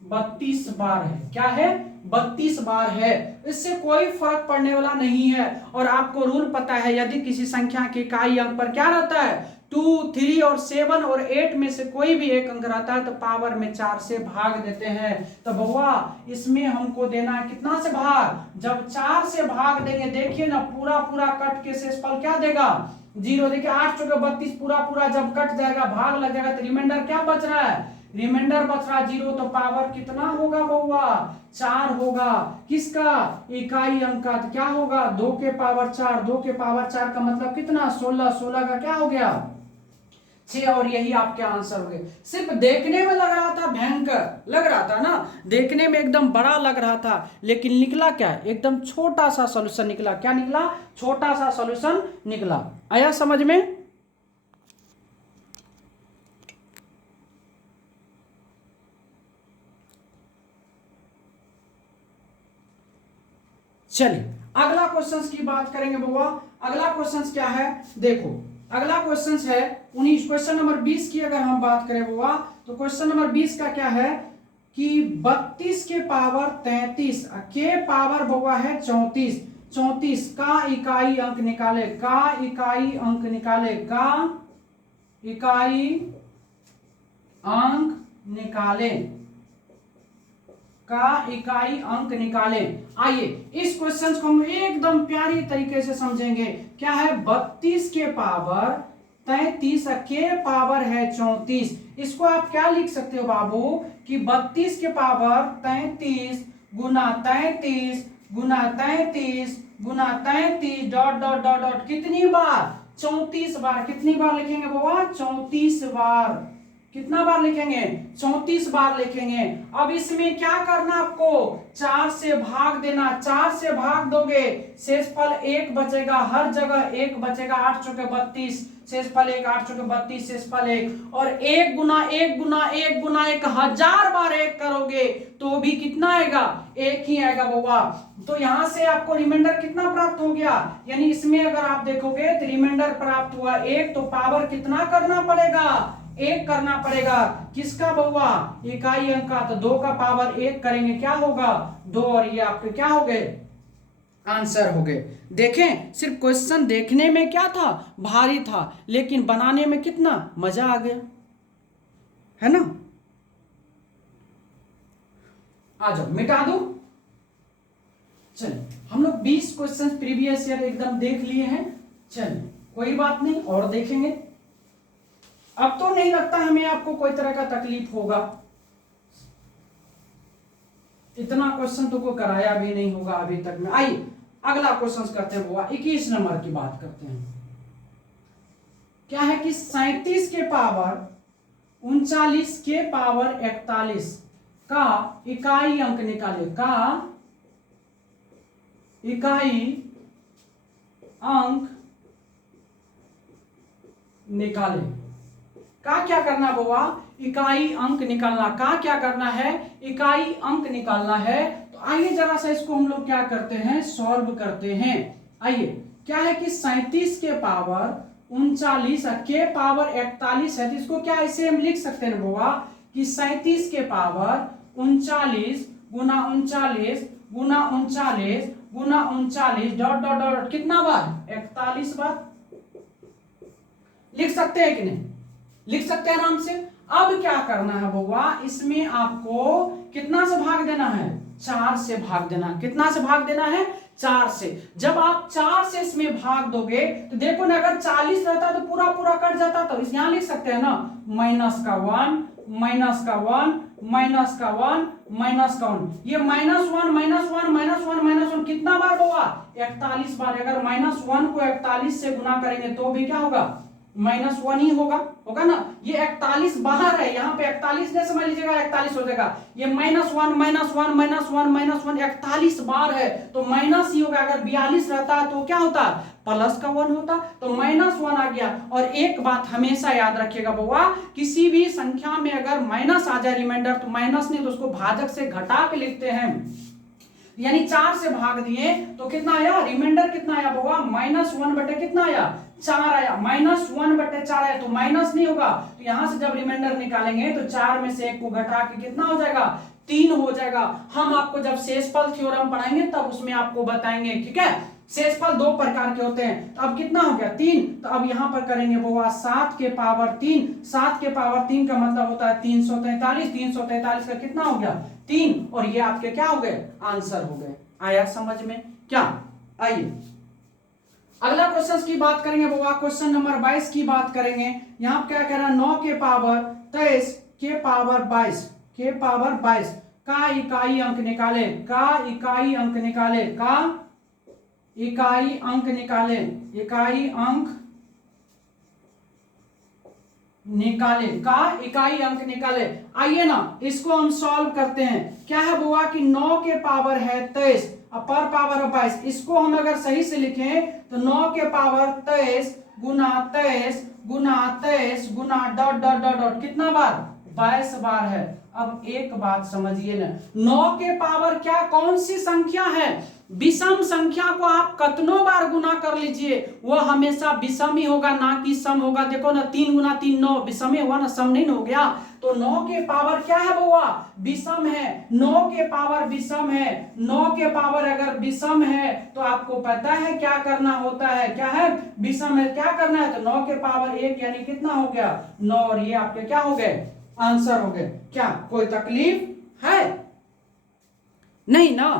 32 बार है, क्या है 32 बार है। इससे कोई फर्क पड़ने वाला नहीं है। और आपको रूल पता है, यदि किसी संख्या के इकाई अंक पर क्या रहता है 2, 3 और 7 और 8 में से कोई भी एक अंक रहता है तो पावर में 4 से भाग देते हैं। तो बउआ इसमें हमको देना है कितना से भाग, जब 4 से भाग देंगे देखिए ना पूरा पूरा कट के शेषफल क्या देगा 0। देखिए 8 चौके 32 पूरा पूरा जब कट जाएगा भाग लग जाएगा तो रिमाइंडर क्या बच रहा है, रिमाइंडर बच रहा 0। तो पावर कितना होगा बउआ 4 होगा, किसका इकाई अंक का, तो क्या होगा 2 के पावर 4, 2 के पावर 4 का मतलब कितना 16, 16 का क्या हो गया 6, और यही आपके आंसर हो गए। सिर्फ देखने में लग रहा था भयंकर लग रहा था ना, देखने में एकदम बड़ा लग रहा था, लेकिन निकला क्या एकदम छोटा सा सॉल्यूशन निकला। क्या निकला, छोटा सा सॉल्यूशन निकला। आया समझ में। चलिए अगला क्वेश्चन की बात करेंगे बउआ। अगला क्वेश्चन क्या है देखो, अगला क्वेश्चन है 19, क्वेश्चन नंबर 20 की अगर हम बात करें बउआ तो क्वेश्चन नंबर 20 का क्या है कि 32 के पावर 33 के पावर बउआ है 34, 34 का इकाई अंक निकाले, का इकाई अंक निकाले, का इकाई अंक निकाले, का इकाई अंक निकाले। आइए इस क्वेश्चन को हम एकदम प्यारी तरीके से समझेंगे। क्या है 32 के पावर 33 के पावर है 34, इसको आप क्या लिख सकते हो बाबू कि 32 के पावर 33 गुना 33 गुना 33 गुना 33 डॉट डॉट डॉट डॉट कितनी बार 34 बार। कितनी बार लिखेंगे बाबा 34 बार। कितना बार लिखेंगे 34 बार लिखेंगे। अब इसमें क्या करना आपको 4 से भाग देना, 4 से भाग दोगे शेषफल 1 बचेगा, हर जगह 1 बचेगा, 8 चौके 32 शेषफल 1, 8 चौके 32 शेषफल 1, और 1 गुना 1 गुना 1 गुना 1 1000 बार 1 करोगे तो भी कितना आएगा 1 ही आएगा बउआ। तो यहां से आपको रिमाइंडर कितना प्राप्त हो गया, यानी इसमें अगर आप देखोगे तो रिमाइंडर प्राप्त हुआ 1, तो पावर कितना करना पड़ेगा 1 करना पड़ेगा। किसका बउआ इकाई अंक का, तो 2 का पावर 1 करेंगे क्या होगा 2, और ये आपके क्या हो गए आंसर हो गए। देखें सिर्फ क्वेश्चन देखने में क्या था भारी था, लेकिन बनाने में कितना मजा आ गया है ना। आ जाओ मिटा दो। चलिए हम लोग 20 क्वेश्चन प्रीवियस ईयर एकदम देख लिए हैं। चलिए कोई बात नहीं और देखेंगे। अब तो नहीं लगता हमें आपको कोई तरह का तकलीफ होगा, इतना क्वेश्चन तो को कराया भी नहीं होगा अभी तक में। आइए अगला क्वेश्चन करते हैं बुआ, 21 नंबर की बात करते हैं। क्या है कि 37 के पावर 39 के पावर 41 का इकाई अंक निकाले, का इकाई अंक निकाले। का क्या करना बुआ इकाई अंक निकालना, का क्या करना है इकाई अंक निकालना है। तो आइए जरा सा इसको हम लोग क्या करते हैं सॉल्व करते हैं। आइए क्या है कि 37 के पावर 39 के पावर 41 है, तो इसको क्या ऐसे हम लिख सकते हैं बुआ कि 37 के पावर 39 गुना 39 गुना 39 गुना 39 डॉट डॉट डॉट कितना बार 41 बार। लिख सकते हैं कि नहीं, लिख सकते हैं आराम से। अब क्या करना है बउआ, इसमें आपको कितना से भाग देना है 4 से भाग देना। कितना से भाग देना है 4 से। जब आप 4 से इसमें भाग दोगे तो देखो ना अगर 40 रहता तो पूरा पूरा कट जाता, तो इस यहां लिख सकते हैं ना माइनस का 1 माइनस का 1 माइनस का 1 माइनस का 1, ये माइनस 1 माइनस 1 माइनस 1 माइनस 1 कितना बार होगा 41 बार। अगर माइनस 1 को 41 से गुना करेंगे तो भी क्या होगा -1 ही होगा ना। ये 41 बाहर है, यहाँ पे 41 ने समझ लीजिएगा 41 हो जाएगा। ये -1 -1 -1 -1 -1 41 बार है तो माइनस ही होगा। अगर 42 रहता तो क्या होता प्लस का 1 होता तो -1 आ गया। और एक बात हमेशा याद रखिएगा बउआ, किसी भी संख्या में अगर माइनस आ जाए रिमाइंडर, तो माइनस नहीं तो उसको भाजक से घटा के लिखते हैं। यानी 4 से भाग दिए तो कितना आया, रिमाइंडर कितना आया बउआ, -1 बटे कितना आया, 4 आया। -1 बटे 4 आया तो माइनस नहीं होगा, तो यहां से जब रिमाइंडर निकालेंगे तो 4 में से 1 को घटा के कितना हो जाएगा, 3 हो जाएगा। हम आपको जब शेषफल थ्योरम पढ़ाएंगे तब उसमें आपको बताएंगे, ठीक है। शेषफल 2 प्रकार के होते हैं, तो अब कितना हो गया, 3। तो अब यहां पर करेंगे बउआ 7 के पावर 3, 7 के पावर 3 का मतलब होता है 343, 343 का कितना हो गया, 3, और ये आपके क्या हो गए, आंसर हो गए। आया समझ में क्या। आइए अगला क्वेश्चन की बात करेंगे बउआ, क्वेश्चन नंबर 22 की बात करेंगे। यहां क्या कह रहा है, 9 के पावर 23 के पावर 22 के पावर 22 का इकाई अंक निकाले, का इकाई अंक निकाले, का इकाई अंक निकाले, इकाई अंक निकाले, का इकाई अंक निकाले। आइए ना इसको हम सॉल्व करते हैं। क्या है बुआ कि 9 के पावर है 23 और पर पावर है 22। इसको हम अगर सही से लिखें तो 9 के पावर 23 गुना 23 गुना 23 गुना डॉट डॉट डॉट डॉट कितना बार, 22 बार है। अब एक बात समझिए ना, 9 के पावर क्या कौन सी संख्या है, विषम संख्या को आप कितनों बार गुना कर लीजिए वो हमेशा विषम ही होगा, ना कि सम होगा। देखो ना 3 गुना 3 9, विषम ही हुआ ना, सम नहीं हो गया। तो 9 के पावर क्या है बउआ, विषम है। 9 के पावर विषम है, 9 के पावर अगर विषम है तो आपको पता है क्या करना होता है, क्या है, विषम है, क्या करना है। तो 9 के पावर 1 यानी कितना हो गया, 9, और ये आपके क्या हो गए, आंसर हो गए। क्या कोई तकलीफ है, नहीं ना।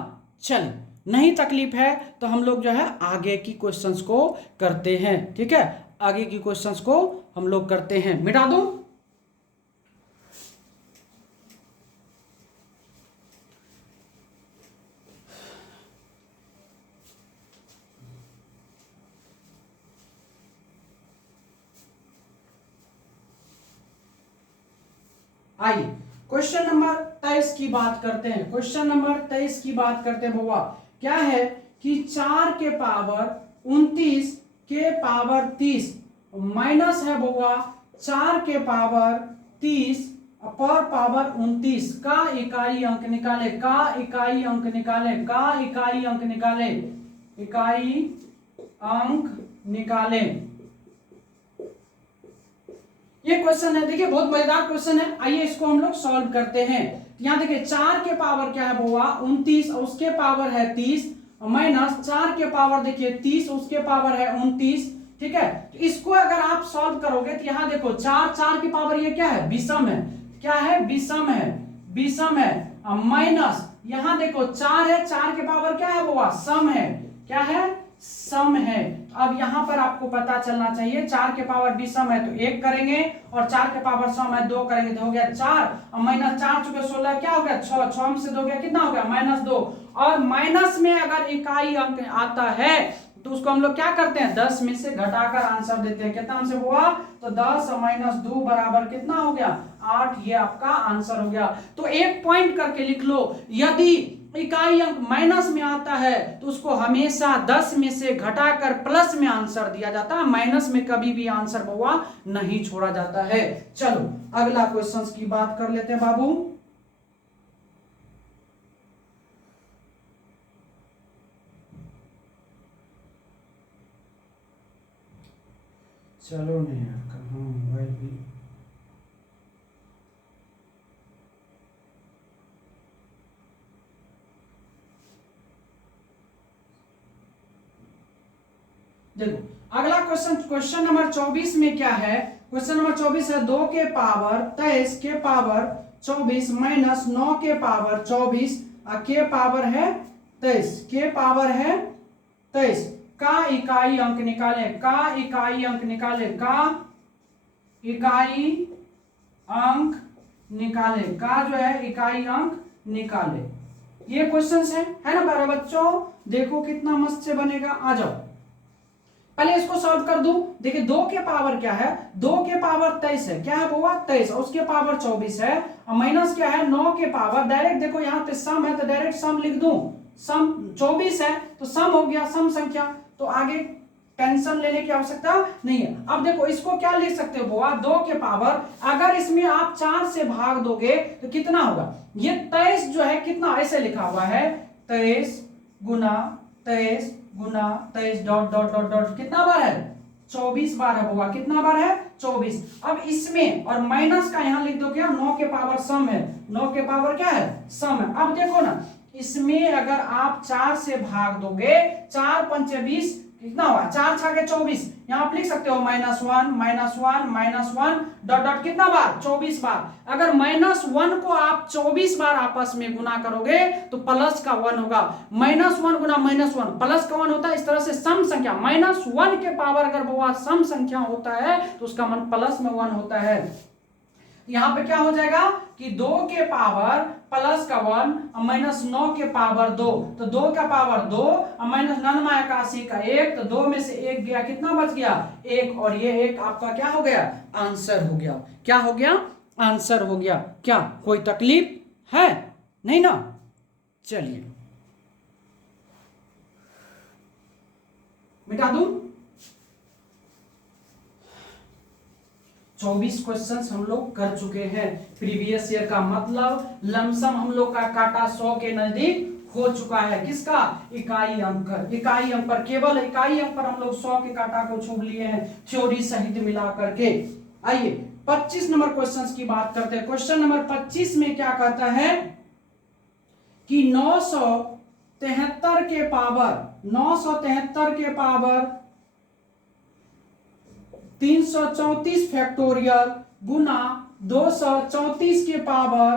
चल नहीं तकलीफ है तो हम लोग जो है आगे की क्वेश्चंस को करते हैं, ठीक है। आगे की क्वेश्चंस को हम लोग करते हैं। मिटा दो, आइए क्वेश्चन नंबर 23 की बात करते हैं। क्वेश्चन नंबर 23 की बात करते हैं बउआ। क्या है कि 4 के पावर 29 के पावर 30 माइनस है बउआ 4 के पावर 30 पर पावर 29 का इकाई अंक निकाले, का इकाई अंक निकाले, का इकाई अंक निकाले, इकाई अंक निकाले। ये क्वेश्चन है, देखिए बहुत मजेदार क्वेश्चन है। आइए इसको हम लोग सॉल्व करते हैं। यहां देखिए 4 के पावर क्या है बउआ 29 और उसके पावर है 30 माइनस 4 के पावर देखिए 30 उसके पावर है 29, ठीक है। तो इसको अगर आप सॉल्व करोगे तो यहां देखो 4 4 की पावर ये क्या है, विषम है, क्या है, विषम है, विषम है। माइनस यहां देखो 4 है, 4 के पावर क्या है बउआ, सम है, क्या है, सम है। अब यहां पर आपको पता चलना चाहिए 4 के पावर विषम है तो 1 करेंगे और 4 के पावर सम है 2 करेंगे तो हो गया 4 और माइनस 4 चुके 16 क्या हो गया 6, 6 में से 2 गया कितना हो गया -2। और माइनस में अगर इकाई अंक आता है तो उसको हम लोग क्या करते हैं 10 में से घटाकर आंसर देते हैं। कितना हमसे हुआ तो 10 और -2 बराबर कितना हो गया 8, ये आपका आंसर हो गया। तो एक पॉइंट करके लिख लो, यदि इकाई अंक माइनस में आता है तो उसको हमेशा 10 में से घटाकर प्लस में आंसर दिया जाता है, माइनस में कभी भी आंसर बउआ नहीं छोड़ा जाता है। चलो अगला क्वेश्चन की बात कर लेते हैं बाबू। चलो नहीं यार, कहाँ मोबाइल भी देखो अगला क्वेश्चन, क्वेश्चन नंबर 24 में क्या है, क्वेश्चन नंबर 24 है 2 के पावर 23 के पावर 24 माइनस 9 के पावर 24 के पावर है 23, के पावर है 23 का इकाई अंक निकाले, का इकाई अंक निकाले, का इकाई अंक निकाले, का जो है इकाई अंक निकाले। ये क्वेश्चन है ना प्यारे बच्चों, देखो कितना मस्त से बनेगा। आ जाओ पहले इसको सॉल्व कर दूं। देखिए 2 के पावर क्या है, 2 के पावर 23 है, क्या है बुआ 23 और उसके पावर 24 है और माइनस क्या है 9 के पावर, डायरेक्ट देखो यहाँ पे सम है तो डायरेक्ट सम लिख दूं, सम 24 है तो सम हो गया, सम संख्या। तो आगे टेंशन लेने की आवश्यकता नहीं है। अब देखो इसको क्या लिख सकते हो बुआ, 2 के पावर, अगर इसमें आप 4 से भाग दोगे तो कितना होगा, ये 23 जो है कितना ऐसे लिखा हुआ है 23 गुना 23 गुना 23 डॉट डॉट डॉट डॉट कितना बार है 24 बार है बुआ, कितना बार है 24। अब इसमें और माइनस का यहां लिख दो क्या, 9 के पावर सम है, 9 के पावर क्या है सम है। अब देखो ना इसमें अगर आप 4 से भाग दोगे, 4 पंचे 20 कितना हुआ, 4 छाके 24, यहां आप लिख सकते हो -1 -1 डॉट डॉट कितना बार 24 बार। अगर -1 को आप 24 बार आपस में गुना करोगे तो प्लस का 1 होगा, -1 गुना -1 प्लस का 1 होता है। इस तरह से सम संख्या -1 के पावर अगर वो सम संख्या होता है तो उसका मान प्लस में 1 होता है। यहां पे क्या हो जाएगा कि 2 के पावर प्लस का 1 -9 के पावर 2, तो 2 का पावर 2 -99 का 1, तो 2 में से 1 गया, कितना बच गया 1, और ये 1 आपका क्या हो गया आंसर हो गया। क्या हो गया आंसर हो गया। क्या कोई तकलीफ है नहीं ना, चलिए मिटा दूं। 24 क्वेश्चंस हम लोग कर चुके हैं प्रीवियस ईयर का, मतलब लमसम हम लोग का काटा 100 के नजदीक हो चुका है। किसका, इकाई अंक पर, इकाई अंक पर, केवल इकाई अंक पर हम लोग 100 के काटा को छू लिए हैं थ्योरी सहित मिला करके। आइए 25 नंबर क्वेश्चंस की बात करते हैं। क्वेश्चन नंबर 25 में क्या कहता है कि 973 के पावर 334 फैक्टोरियल गुना 234 के पावर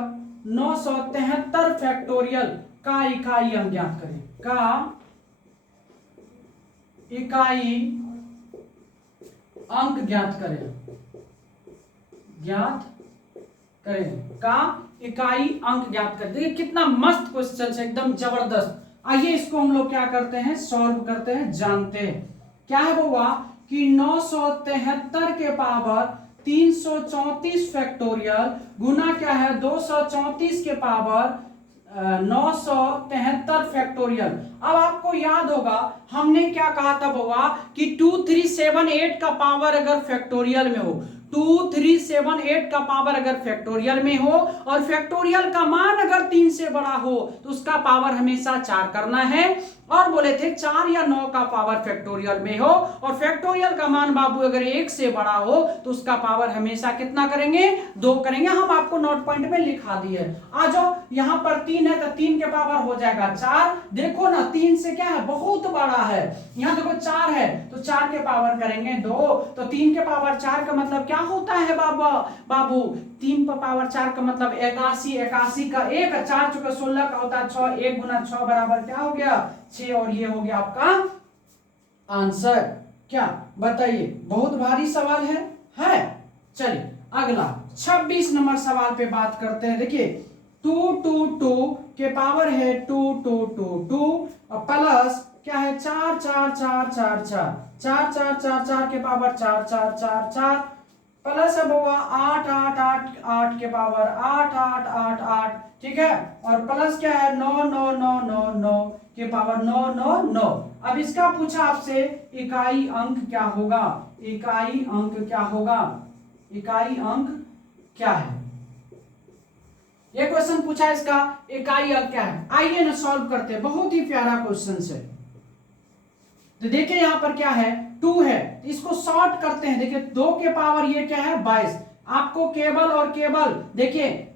973 फैक्टोरियल का इकाई अंक ज्ञात करें, का इकाई अंक ज्ञात करें, का इकाई अंक ज्ञात करें। देखिए कितना मस्त क्वेश्चन है, एकदम जबरदस्त। आइए इसको हम लोग क्या करते हैं, सॉल्व करते हैं, जानते हैं। क्या है वो कि 973 के पावर 334 फैक्टोरियल गुना क्या है 234 के पावर 973 फैक्टोरियल। अब आपको याद होगा हमने क्या कहा था बाबा कि 2378 का पावर अगर फैक्टोरियल में हो, 2378 का पावर अगर फैक्टोरियल में हो और फैक्टोरियल का मान अगर 3 से बड़ा हो तो उसका पावर हमेशा 4 करना है। और बोले थे 4 या 9 का पावर फैक्टोरियल में हो और फैक्टोरियल का मान बाबू अगर 1 से बड़ा हो तो उसका पावर हमेशा कितना करेंगे 2 करेंगे। हम आपको नोट पॉइंट में लिखा दिए। आ जाओ यहां पर 3 है तो 3 के पावर हो जाएगा 4। देखो ना 3 से क्या है बहुत बड़ा है, यहां देखो 4 है तो 4 के पावर करेंगे 2, तो 3 के पावर 4 का मतलब क्या होता है बाबू 3 पर पावर 4 का मतलब 81, 81 का 1, 4 चुके 16 का होता है 6, 1 गुना 6 बराबर क्या हो गया 6, और ये हो गया आपका आंसर। क्या बताइए, बहुत भारी सवाल है? चलिए अगला 26 नंबर सवाल पे बात करते हैं। देखिए 222 के पावर है 2222 और प्लस क्या है 4 4 4 4 4 4 4 4 4 के पावर 4 4 4 4 प्लस है बाबा 8 8 8 8 के पावर 8 8 8 8, ठीक है, और प्लस क्या है 9 9 9 9 9 के पावर 9 9 9। अब इसका पूछा आपसे इकाई अंक क्या होगा, इकाई अंक क्या होगा, इकाई अंक क्या है, ये क्वेश्चन पूछा है, इसका इकाई अंक क्या है। आइए ना सॉल्व करते हैं, बहुत ही प्यारा क्वेश्चन है। तो देखिए यहां पर क्या है 2 है, इसको शॉर्ट करते हैं। देखिए 2 के पावर ये क्या है 22। आपको केवल और केवल देखिए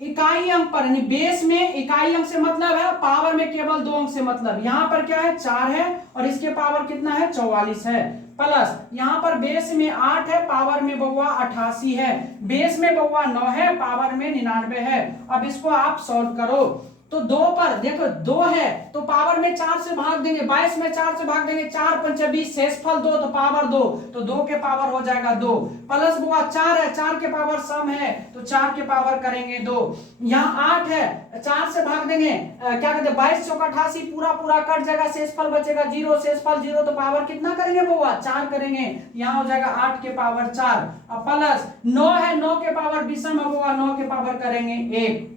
इकाई अंक पर यानी बेस में इकाई अंक से मतलब है, पावर में केवल 2 अंक से मतलब। यहां पर क्या है 4 है और इसके पावर कितना है 44 है, प्लस यहां पर बेस में 8 है, पावर में बउआ 88 है, बेस में बउआ 9 है, पावर में 99 है। अब इसको आप सॉल्व करो तो 2 पर देखो 2 है तो पावर में 4 से भाग देंगे, 22 में 4 से भाग देंगे, 4 पंचे 20, शेषफल 2 तो पावर 2, तो 2 के पावर हो जाएगा 2, प्लस बुआ 4 है, 4 के पावर सम है तो 4 के पावर करेंगे 2। यहाँ 8 है 4 से भाग देंगे क्या कहते हैं 22 चौका 88, पूरा पूरा कट जाएगा, शेषफल बचेगा 0, शेषफल 0 तो पावर कितना करेंगे बुआ 4 करेंगे, यहाँ हो जाएगा 8 के पावर 4, प्लस 9 है 9 के पावर विषम है बुआ 9 के पावर करेंगे 1।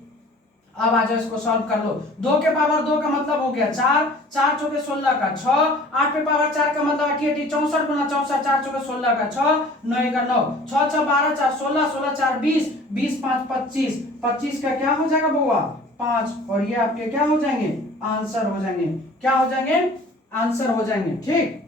अब आ जाओ इसको सॉल्व कर लो। 2 के पावर 2 का मतलब हो गया 4, 4 चौके 16 का 6, 8 पे पावर 4 का मतलब 88, 64 गुना 64, 4 चौके 16 का 6, 9 का 9, 6 6 12, 4 16, 16 4 20, 20 5 25, 25 का क्या हो जाएगा बउआ 5, और ये आपके क्या हो जाएंगे आंसर हो जाएंगे, क्या हो जाएंगे आंसर हो जाएंगे। ठीक,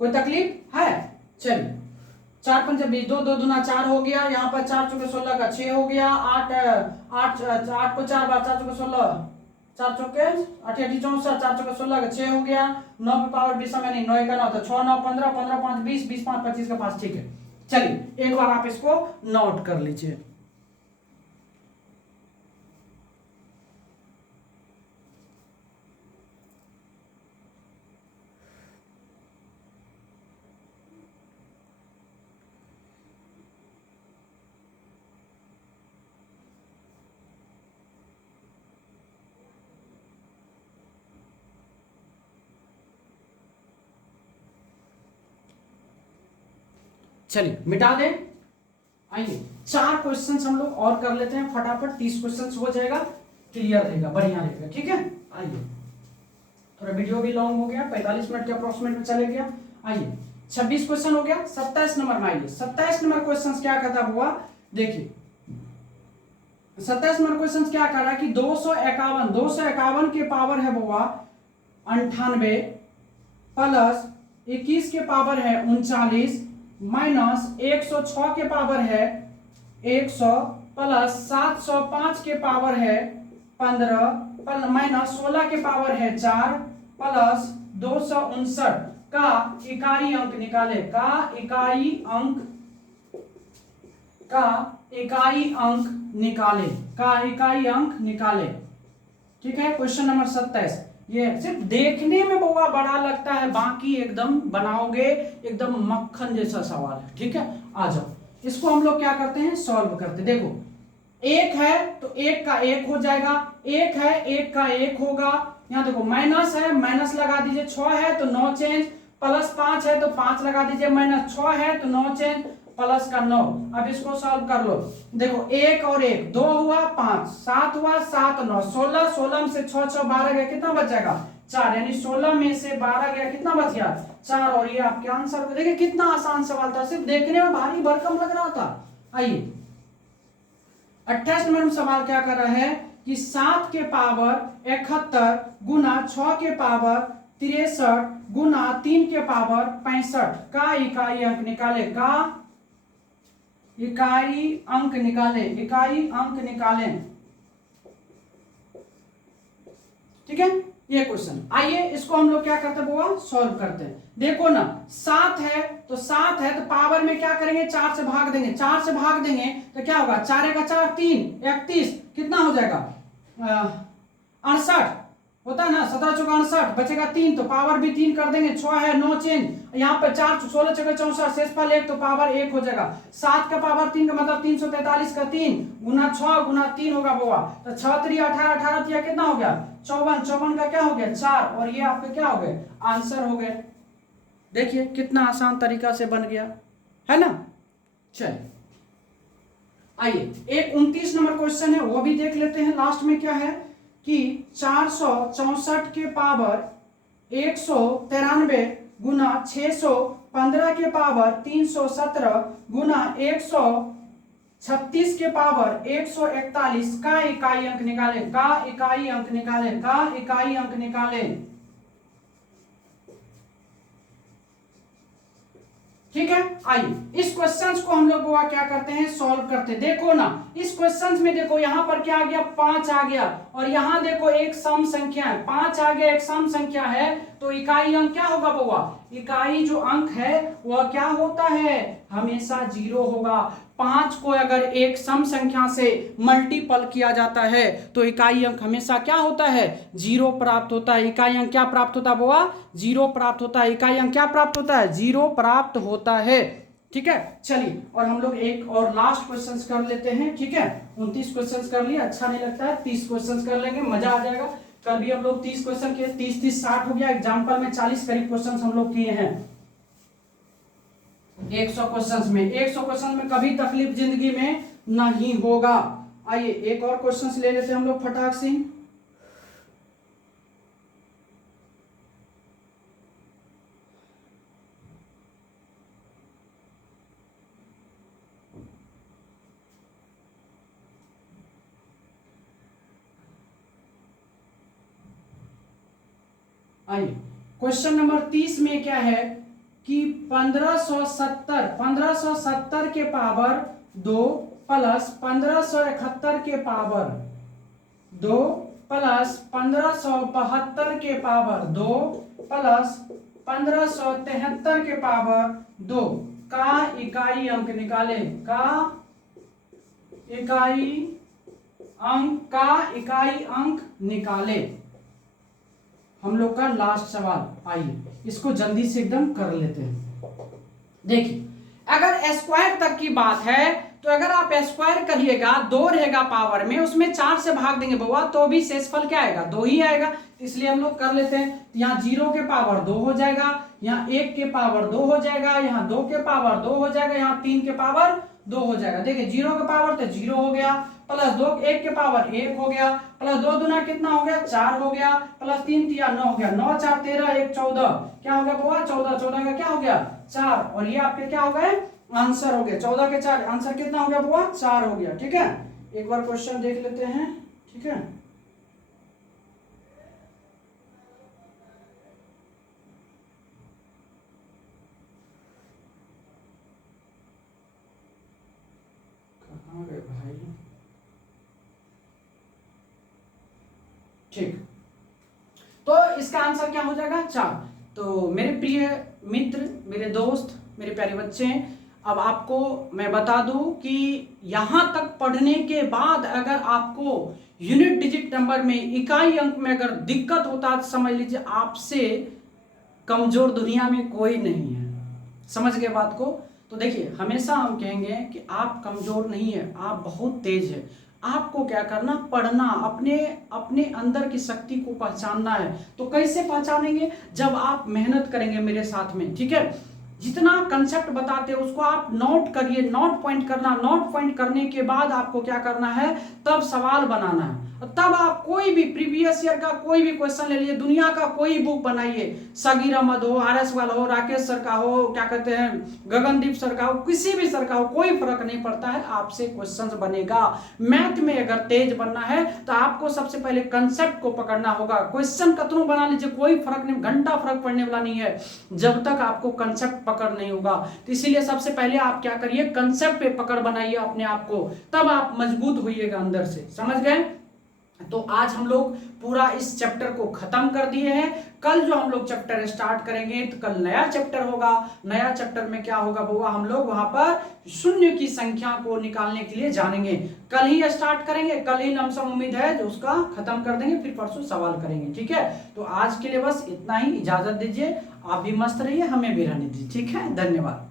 कोई तकलीफ है? चलिए, 4 पंजे 20, 2 2 दूना 4 हो गया, यहाँ पर 4 चौके 16 का 6 हो गया, 8 8 8 को 4 बार 4 चौके 16, 4 चौके 88 64, 4 चौके 16 का 6 हो गया, 9 पे पावर 20 में नहीं, 9 का 9 तो 6 9 15, 15 5 20, 20 5 25 का 5। ठीक है, चलिए एक बार आप इसको नोट कर लीजिए। चलिए मिटा दें। आइए 4 क्वेश्चंस हम लोग और कर लेते हैं फटाफट, 30 क्वेश्चंस हो जाएगा, क्लियर रहेगा, बढ़िया रहेगा। ठीक है, आइए, थोड़ा वीडियो भी लॉन्ग हो गया, 45 मिनट के अप्रोक्सीमेट में चले गया। आइए 26 क्वेश्चन हो गया, 27 नंबर में आइए। 27 नंबर क्वेश्चन क्या कहता हुआ, देखिए 27 नंबर क्वेश्चन क्या कह रहा है कि 251 के पावर है बुआ 98 प्लस 21 के पावर है 39 माइनस 106 के पावर है 100 प्लस 705 के पावर है 15 माइनस 16 के पावर है 4 प्लस 259 का इकाई अंक निकाले, का इकाई अंक निकाले। ठीक है, क्वेश्चन नंबर 27। ये सिर्फ देखने में बुआ बड़ा लगता है, बाकी एकदम बनाओगे एकदम मक्खन जैसा सवाल है। ठीक है, आ जाओ, इसको हम लोग क्या करते हैं सॉल्व करते हैं। देखो 1 है तो 1 का 1 हो जाएगा, 1 है 1 का 1 होगा, यहाँ देखो माइनस है माइनस लगा दीजिए, 6 है तो 9 चेंज, प्लस 5 है तो 5 लगा दीजिए, माइनस 6 है तो 9 चेंज, प्लस का 9। अब इसको सॉल्व कर लो, देखो 1 और 1 2 हुआ 5, 7 हुआ 7 9 16, 16 में से 6 6 12 गया, कितना बच जाएगा 4, यानी 16 में से 12 गया, कितना बच गया 4, और ये आपके आंसर। देखिए कितना आसान सवाल था, सिर्फ देखने में भारी भरकम लग रहा था। आइए 28 नंबर में सवाल क्या कर रहा है कि 7 के पावर 71 गुना 6 के पावर 63 गुना 3 के पावर 65 का इकाई अंक निकाले, का इकाई अंक निकाले। ठीक है, ये क्वेश्चन। आइए इसको हम लोग क्या करते हैं बुआ सॉल्व करते हैं। देखो ना 7 है तो पावर में क्या करेंगे 4 से भाग देंगे, 4 से भाग देंगे तो क्या होगा 4 का 4 3 31, कितना हो जाएगा 68 होता है ना, 17 चौका 68, बचेगा 3 तो पावर भी 3 कर देंगे, 6 है 9 चेंज, यहाँ पे 4 16 चौके 64, शेषफल 1 तो पावर 1 हो जाएगा। 7 का पावर 3 का मतलब 343 का 3 गुना 6 गुना 3 होगा बुआ, तो 6 3 18 18 3 कितना हो गया 54, 54 का क्या हो गया 4, और ये आपके क्या हो गए आंसर हो गए। देखिए कितना आसान तरीका से बन गया है ना। चलिए आइए एक 29 नंबर क्वेश्चन है, वो भी देख लेते हैं। लास्ट में क्या है कि 464 के पावर 193 गुना 615 के पावर 317 गुना 136 के पावर 141 का इकाई अंक निकाले, ठीक है। आइए इस क्वेश्चंस को हम लोग क्या करते हैं सॉल्व करते हैं। देखो ना इस क्वेश्चंस में देखो यहां पर क्या आ गया 5 आ गया, और यहां देखो एक सम संख्या है 5 आ गया, एक सम संख्या है, तो इकाई अंक क्या होगा बउआ, इकाई जो अंक है वह क्या होता है हमेशा 0 होगा। 5 को अगर एक सम संख्या से मल्टीपल किया जाता है तो इकाई अंक हमेशा क्या होता है 0 प्राप्त होता है। इकाई अंक क्या प्राप्त होता है बुआ 0 प्राप्त होता है। इकाई अंक क्या प्राप्त होता है 0 प्राप्त होता है। ठीक है, चलिए और हम लोग एक और लास्ट क्वेश्चन कर लेते हैं। ठीक है, 29 क्वेश्चन कर लिए, अच्छा नहीं लगता है 30 क्वेश्चन कर लेंगे, मजा आ जाएगा। कल भी हम लोग 30 क्वेश्चन किए, 30 60 हो गया, एग्जाम्पल में 40 करीब क्वेश्चन हम लोग किए हैं 100 क्वेश्चन में। 100 क्वेश्चन में कभी तकलीफ जिंदगी में नहीं होगा। आइए एक और क्वेश्चन ले लेते हैं हम लोग फटाक से। आइए क्वेश्चन नंबर 30 में क्या है कि 1570 के पावर 2 प्लस 1571 के पावर 2 प्लस 1572 के पावर 2 प्लस 1573 के पावर 2 का इकाई अंक निकाले। का इकाई अंक निकाले। हम लोग का लास्ट सवाल। आइए इसको जल्दी से एकदम कर लेते हैं। देखिए अगर स्क्वायर तक की बात है तो अगर आप स्क्वायर करिएगा 2 रहेगा पावर में, उसमें 4 से भाग देंगे बउआ तो भी शेषफल क्या आएगा 2 ही आएगा। इसलिए हम लोग कर लेते हैं। यहाँ 0 के पावर 2 हो जाएगा, यहाँ 1 के पावर 2 हो जाएगा, यहाँ 2 के पावर 2 हो जाएगा, यहाँ 3 के पावर 2 हो जाएगा। देखिए 0 के पावर तो 0 हो गया, प्लस 2 1 के पावर 1 हो गया, प्लस 2 दूना कितना हो गया 4 हो गया, प्लस 3 तिया 9 हो गया, 9 4 13 1 14 क्या हो गया बउआ 14, 14 का क्या हो गया 4 और ये आपके क्या हो गए आंसर हो गया। 14 के 4 आंसर कितना हो गया बउआ 4 हो गया। ठीक है एक बार क्वेश्चन देख लेते हैं। ठीक है कहाँ गए भाई। ठीक तो इसका आंसर क्या हो जाएगा 4। तो मेरे प्रिय मित्र, मेरे दोस्त, मेरे प्यारे बच्चे, अब आपको मैं बता दूं कि यहां तक पढ़ने के बाद अगर आपको यूनिट डिजिट नंबर में इकाई अंक में अगर दिक्कत होता है तो समझ लीजिए आपसे कमजोर दुनिया में कोई नहीं है। समझ गए बात को। तो देखिए हमेशा हम कहेंगे कि आप कमजोर नहीं है, आप बहुत तेज है। आपको क्या करना पढ़ना, अपने अंदर की शक्ति को पहचानना है। तो कैसे पहचानेंगे जब आप मेहनत करेंगे मेरे साथ में। ठीक है जितना कंसेप्ट बताते हैं उसको आप नोट करिए, नोट पॉइंट करना, नोट पॉइंट करने के बाद आपको क्या करना है तब सवाल बनाना है। तब आप कोई भी प्रीवियस ईयर का कोई भी क्वेश्चन ले लीजिए, दुनिया का कोई बुक बनाइए, सगीर अहमद हो, आर एस वाला हो, राकेश सर का हो, क्या कहते हैं गगनदीप सर का हो, किसी भी सर का हो, कोई फर्क नहीं पड़ता है, आपसे क्वेश्चन बनेगा। मैथ में अगर तेज बनना है तो आपको सबसे पहले कंसेप्ट को पकड़ना होगा। क्वेश्चन कतनों बना लीजिए कोई फर्क नहीं, घंटा फर्क पड़ने वाला नहीं है जब तक आपको कंसेप्ट पकड़ नहीं होगा। तो इसीलिए सबसे पहले आप क्या करिए कंसेप्ट पे पकड़ बनाइए अपने आप को, तब आप मजबूत होइएगा अंदर से। समझ गए। तो आज हम लोग पूरा इस चैप्टर को खत्म कर दिए हैं। कल जो हम लोग चैप्टर स्टार्ट करेंगे तो कल नया चैप्टर होगा। नया चैप्टर में क्या होगा बउआ हम लोग वहां पर शून्य की संख्या को निकालने के लिए जानेंगे। कल ही स्टार्ट करेंगे, कल ही लमसम उम्मीद है जो उसका खत्म कर देंगे, फिर परसों सवाल करेंगे। ठीक है तो आज के लिए बस इतना ही, इजाजत दीजिए। आप भी मस्त रहिए, हमें भी रहने दीजिए। ठीक है धन्यवाद।